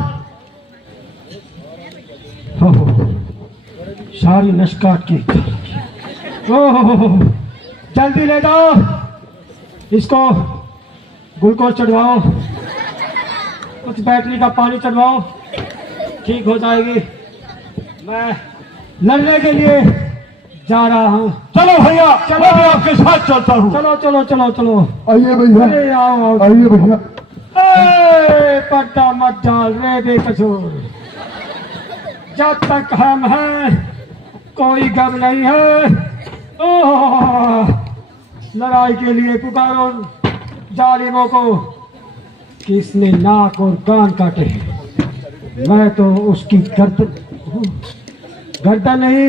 सारी नस काट के। जल्दी ले जाओ इसको, ग्लूकोज चढ़वाओ, कुछ बैटरी का पानी चढ़वाओ, ठीक हो जाएगी। मैं लड़ने के लिए जा रहा हूँ। चलो भैया, मैं भी आपके साथ चलता हूँ। चलो चलो चलो चलो। आइए भैया, अरे आओ आओ। आइए भैया। पर्दा मत डाल रे बेकसूर। जब तक हम हैं कोई गम नहीं है। लड़ाई के लिए पुकारो जालिमों को। किसने नाक और कान काटे? मैं तो उसकी गर्दन नहीं,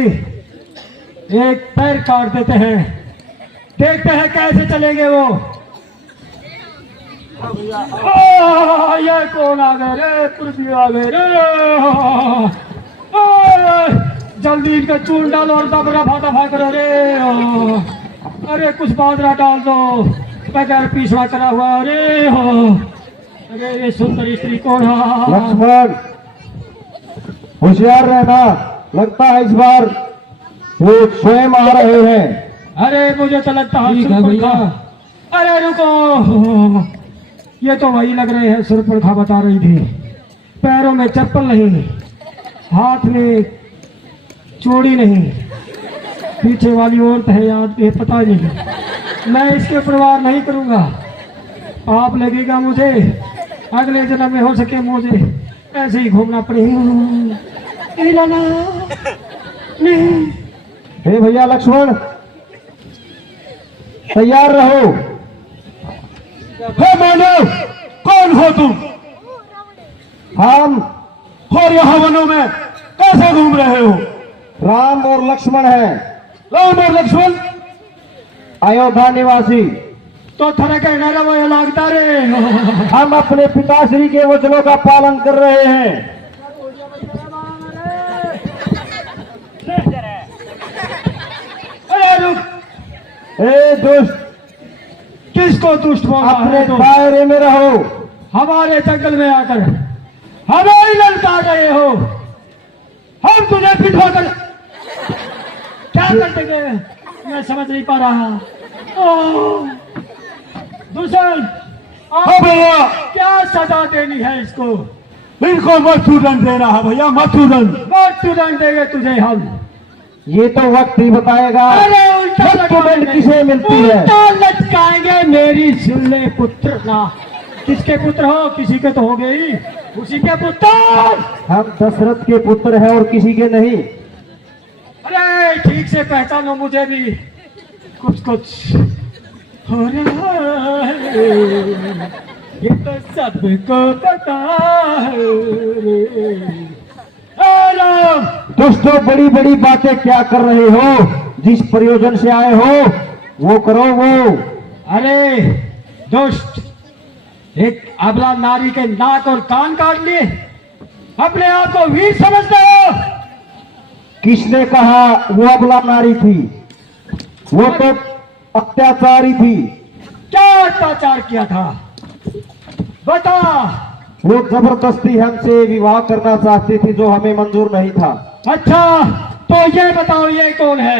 एक पैर काट देते हैं। देखते हैं कैसे चलेंगे वो। ये कौन आ गए रे? पुरबी आ गए रे। जल्दी इनका चूर डालो और दबा दफा करो रे। अरे कुछ बाजरा डाल दो, बगैर पीसवा करा हुआ। अरे ये सुंदर स्त्री कौन है? लक्ष्मण, होशियार रहना, लगता है इस बार वो स्वयं आ रहे हैं। अरे मुझे तो लगता है भैया। अरे रुको, ये तो वही लग रहे हैं। सुरपनखा बता रही थी, पैरों में चप्पल नहीं, हाथ में चूड़ी नहीं, पीछे वाली औरत है याद, ये पता नहीं। मैं इसके परवाह नहीं करूंगा। आप लगेगा मुझे अगले जन्म में हो सके मुझे ऐसे ही घूमना पड़ेगा। नहीं। हे भैया लक्ष्मण, तैयार रहो। हे मानव, कौन हो तुम? हम और यहाँ वनों में कैसे घूम रहे हो? राम और लक्ष्मण हैं, राम और लक्ष्मण अयोध्या निवासी। तो थोड़ा कहना वो लगता रे। हम अपने पिताश्री के वचनों का पालन कर रहे हैं। अरे रुक, ए दुष्ट, किसको दुष्ट बोला अपने है? तो दायरे में रहो। हमारे जंगल में आकर हमें ही ललकार रहे हो। हम तुझे पिटवा कर क्या कर देंगे मैं समझ नहीं पा रहा। दूसर हाँ भैया, क्या सजा देनी है इसको? इनको मृत्युदंड देना है भैया, मृत्युदंड। मृत्युदंड देंगे तुझे हम। ये तो वक्त ही बताएगा अरे उल्टा मृत्युदंड किसे मिलती है। उल्टा लटकाएंगे मेरी सुल्ले पुत्र ना। किसके पुत्र हो? किसी के तो हो गई, उसी के पुत्र। हम दशरथ के पुत्र हैं और किसी के नहीं। अरे ठीक से पहचानो मुझे भी, कुछ कुछ हो रहा है। ये तो सबको पता है। राम, दोस्तों, बड़ी बड़ी बातें क्या कर रहे हो? जिस प्रयोजन से आए हो वो करो वो। अरे दुष्ट, एक अबला नारी के नाक और कान काट लिए, अपने आप को वीर समझते हो? किसने कहा वो अबला नारी थी? वो तो अत्याचारी थी। क्या अत्याचार किया था बता। वो जबरदस्ती हमसे विवाह करना चाहती थी जो हमें मंजूर नहीं था। अच्छा तो ये बताओ ये कौन है।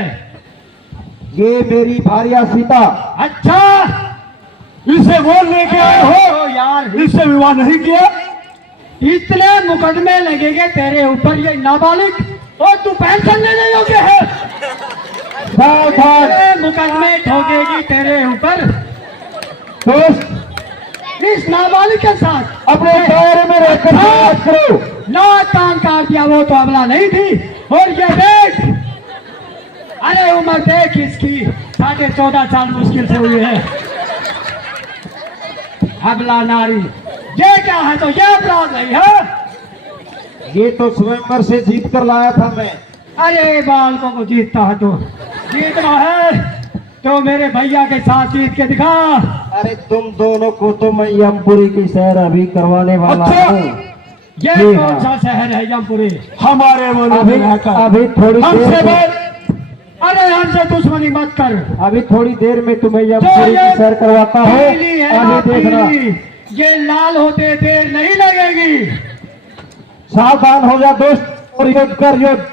ये मेरी भार्या सीता। अच्छा इसे वो लेके आए हो तो यार इससे विवाह नहीं किया। इतने मुकदमे लगेंगे तेरे ऊपर ये नाबालिग और तू पेंशन लेने योग्य है। इतने मुकदमे ठोकेगी तेरे ऊपर दोस्त इस नाबालिग के साथ अपने दायरे में रहकर बात करो। ना कान काट दिया वो तो अबला नहीं थी। और ये देख अरे उम्र देख इसकी 14.5 साल मुश्किल से हुई है। अबला नारी ये क्या है तो ये अपराध नहीं है। ये तो स्वयंवर से जीत कर लाया था मैं। अरे बालकों को जीतता है तो जीतना है तो मेरे भैया के साथ जीत के दिखा। अरे तुम दोनों को तो मैं यमपुरी की सैर अभी करवाने वाला अच्छा। हूँ। ये जी कौन हाँ। सा शहर है यमपुरी। हमारे मनु अभी में रहकर अभी थोड़ी हमसे देर में बात अरे हमसे दुश्मनी मत कर। अभी थोड़ी देर में तुम्हें जो यमपुरी ये की सैर करवाता हूँ। पीली है ना अभी देखना। पीली ये लाल होते देर नहीं लगेगी। सावधान हो जा दोस्त और युद्ध कर युद्ध।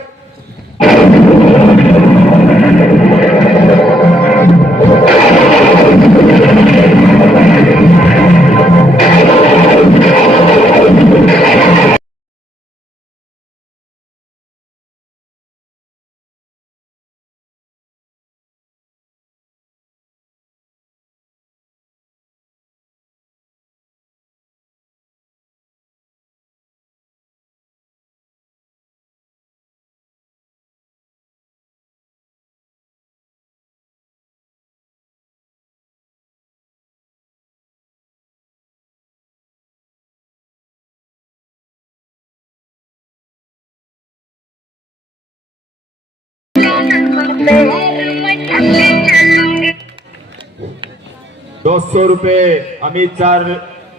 ₹200 अमित चार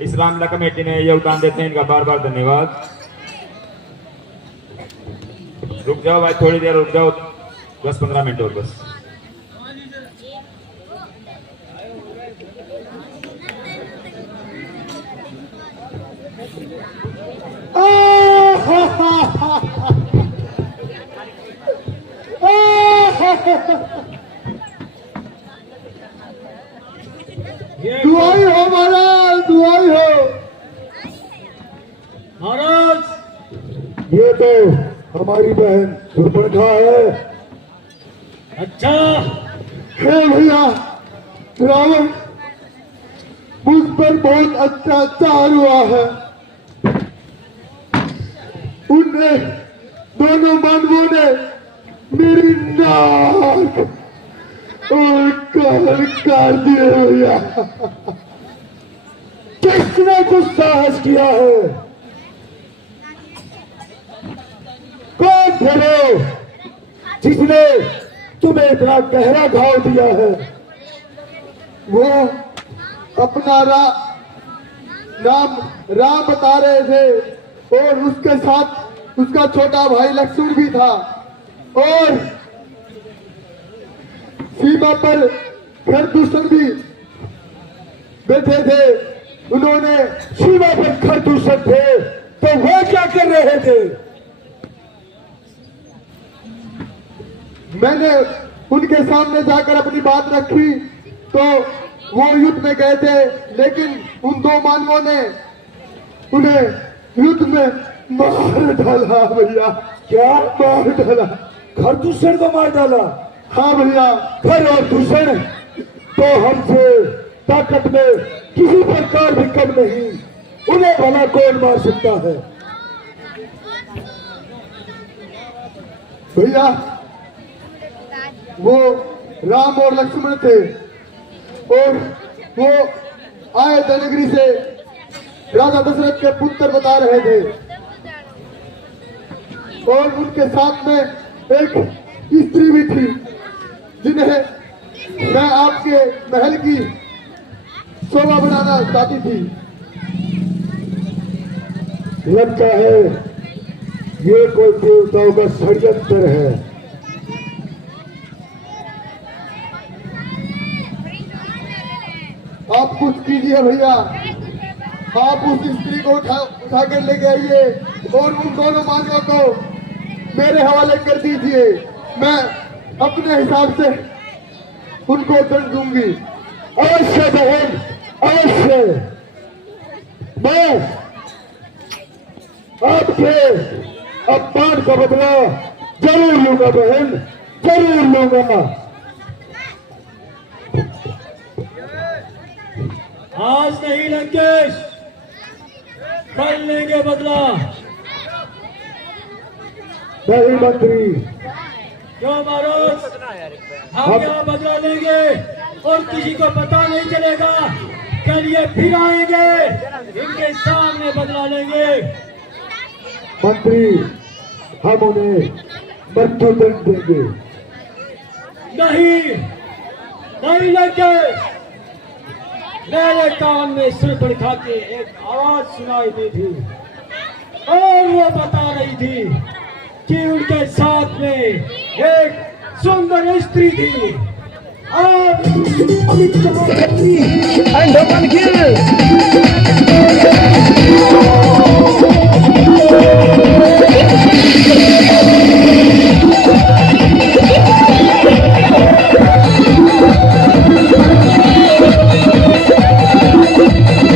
इस रामला कमेटी ने योगदान देते हैं, इनका बार बार धन्यवाद। रुक जाओ भाई, थोड़ी देर रुक जाओ, 10-15 मिनट और बस। दुआई हो महाराज, दुआई हो महाराज। ये तो हमारी बहन सुर्पणखा है। अच्छा हे भैया, रावण मुझ पर बहुत अत्याचार हुआ है। उनने दोनों मानवों ने मेरी नाक और कान काट दिए भैया। किसने कुछ साहस किया है? कौन थे वो जिसने तुम्हें इतना गहरा घाव दिया है? वो अपना नाम राम बता रहे थे और उसके साथ उसका छोटा भाई लक्ष्मण भी था और सीमा पर खरदूषण भी बैठे थे। उन्होंने सीमा पर खरदूषण थे तो वो क्या कर रहे थे? मैंने उनके सामने जाकर अपनी बात रखी तो वो युद्ध में गए थे, लेकिन उन दो मानवों ने उन्हें युद्ध में मार डाला भैया। क्या मार डाला? खरदूषण को मार डाला? हाँ भैया, खरदूषण तो हमसे ताकत में किसी प्रकार भी कम नहीं, उन्हें भला कौन मार सकता है? भैया वो राम और लक्ष्मण थे और वो आए थे नगरी से, राजा दशरथ के पुत्र बता रहे थे और उनके साथ में एक स्त्री भी थी जिन्हें मैं आपके महल की शोभा बनाना चाहती थी। लगता है ये कोई देवताओं का षड्यंत्र है। कुछ कीजिए भैया, आप उस स्त्री को उठा कर लेके आइए और उन दोनों मानवों को मेरे हवाले कर दीजिए। मैं अपने हिसाब से उनको दंड दूंगी। अवश्य बहन, अवश्य मैं आपके अपमान का बदला जरूर लूंगा बहन, जरूर लूंगा। आज नहीं लंकेश, कल लेंगे बदला। नहीं मंत्री, क्यों महाराज, हम यहाँ बदला लेंगे और किसी को पता नहीं चलेगा। कल ये फिर आएंगे, इनके सामने बदला लेंगे। मंत्री, हम उन्हें मृत्युदंड देंगे। नहीं, नहीं लंकेश, मेरे कान में सुरपण खा के एक आवाज सुनाई दी थी और वो बता रही थी कि उनके साथ में एक सुंदर स्त्री थी। आप And open kill.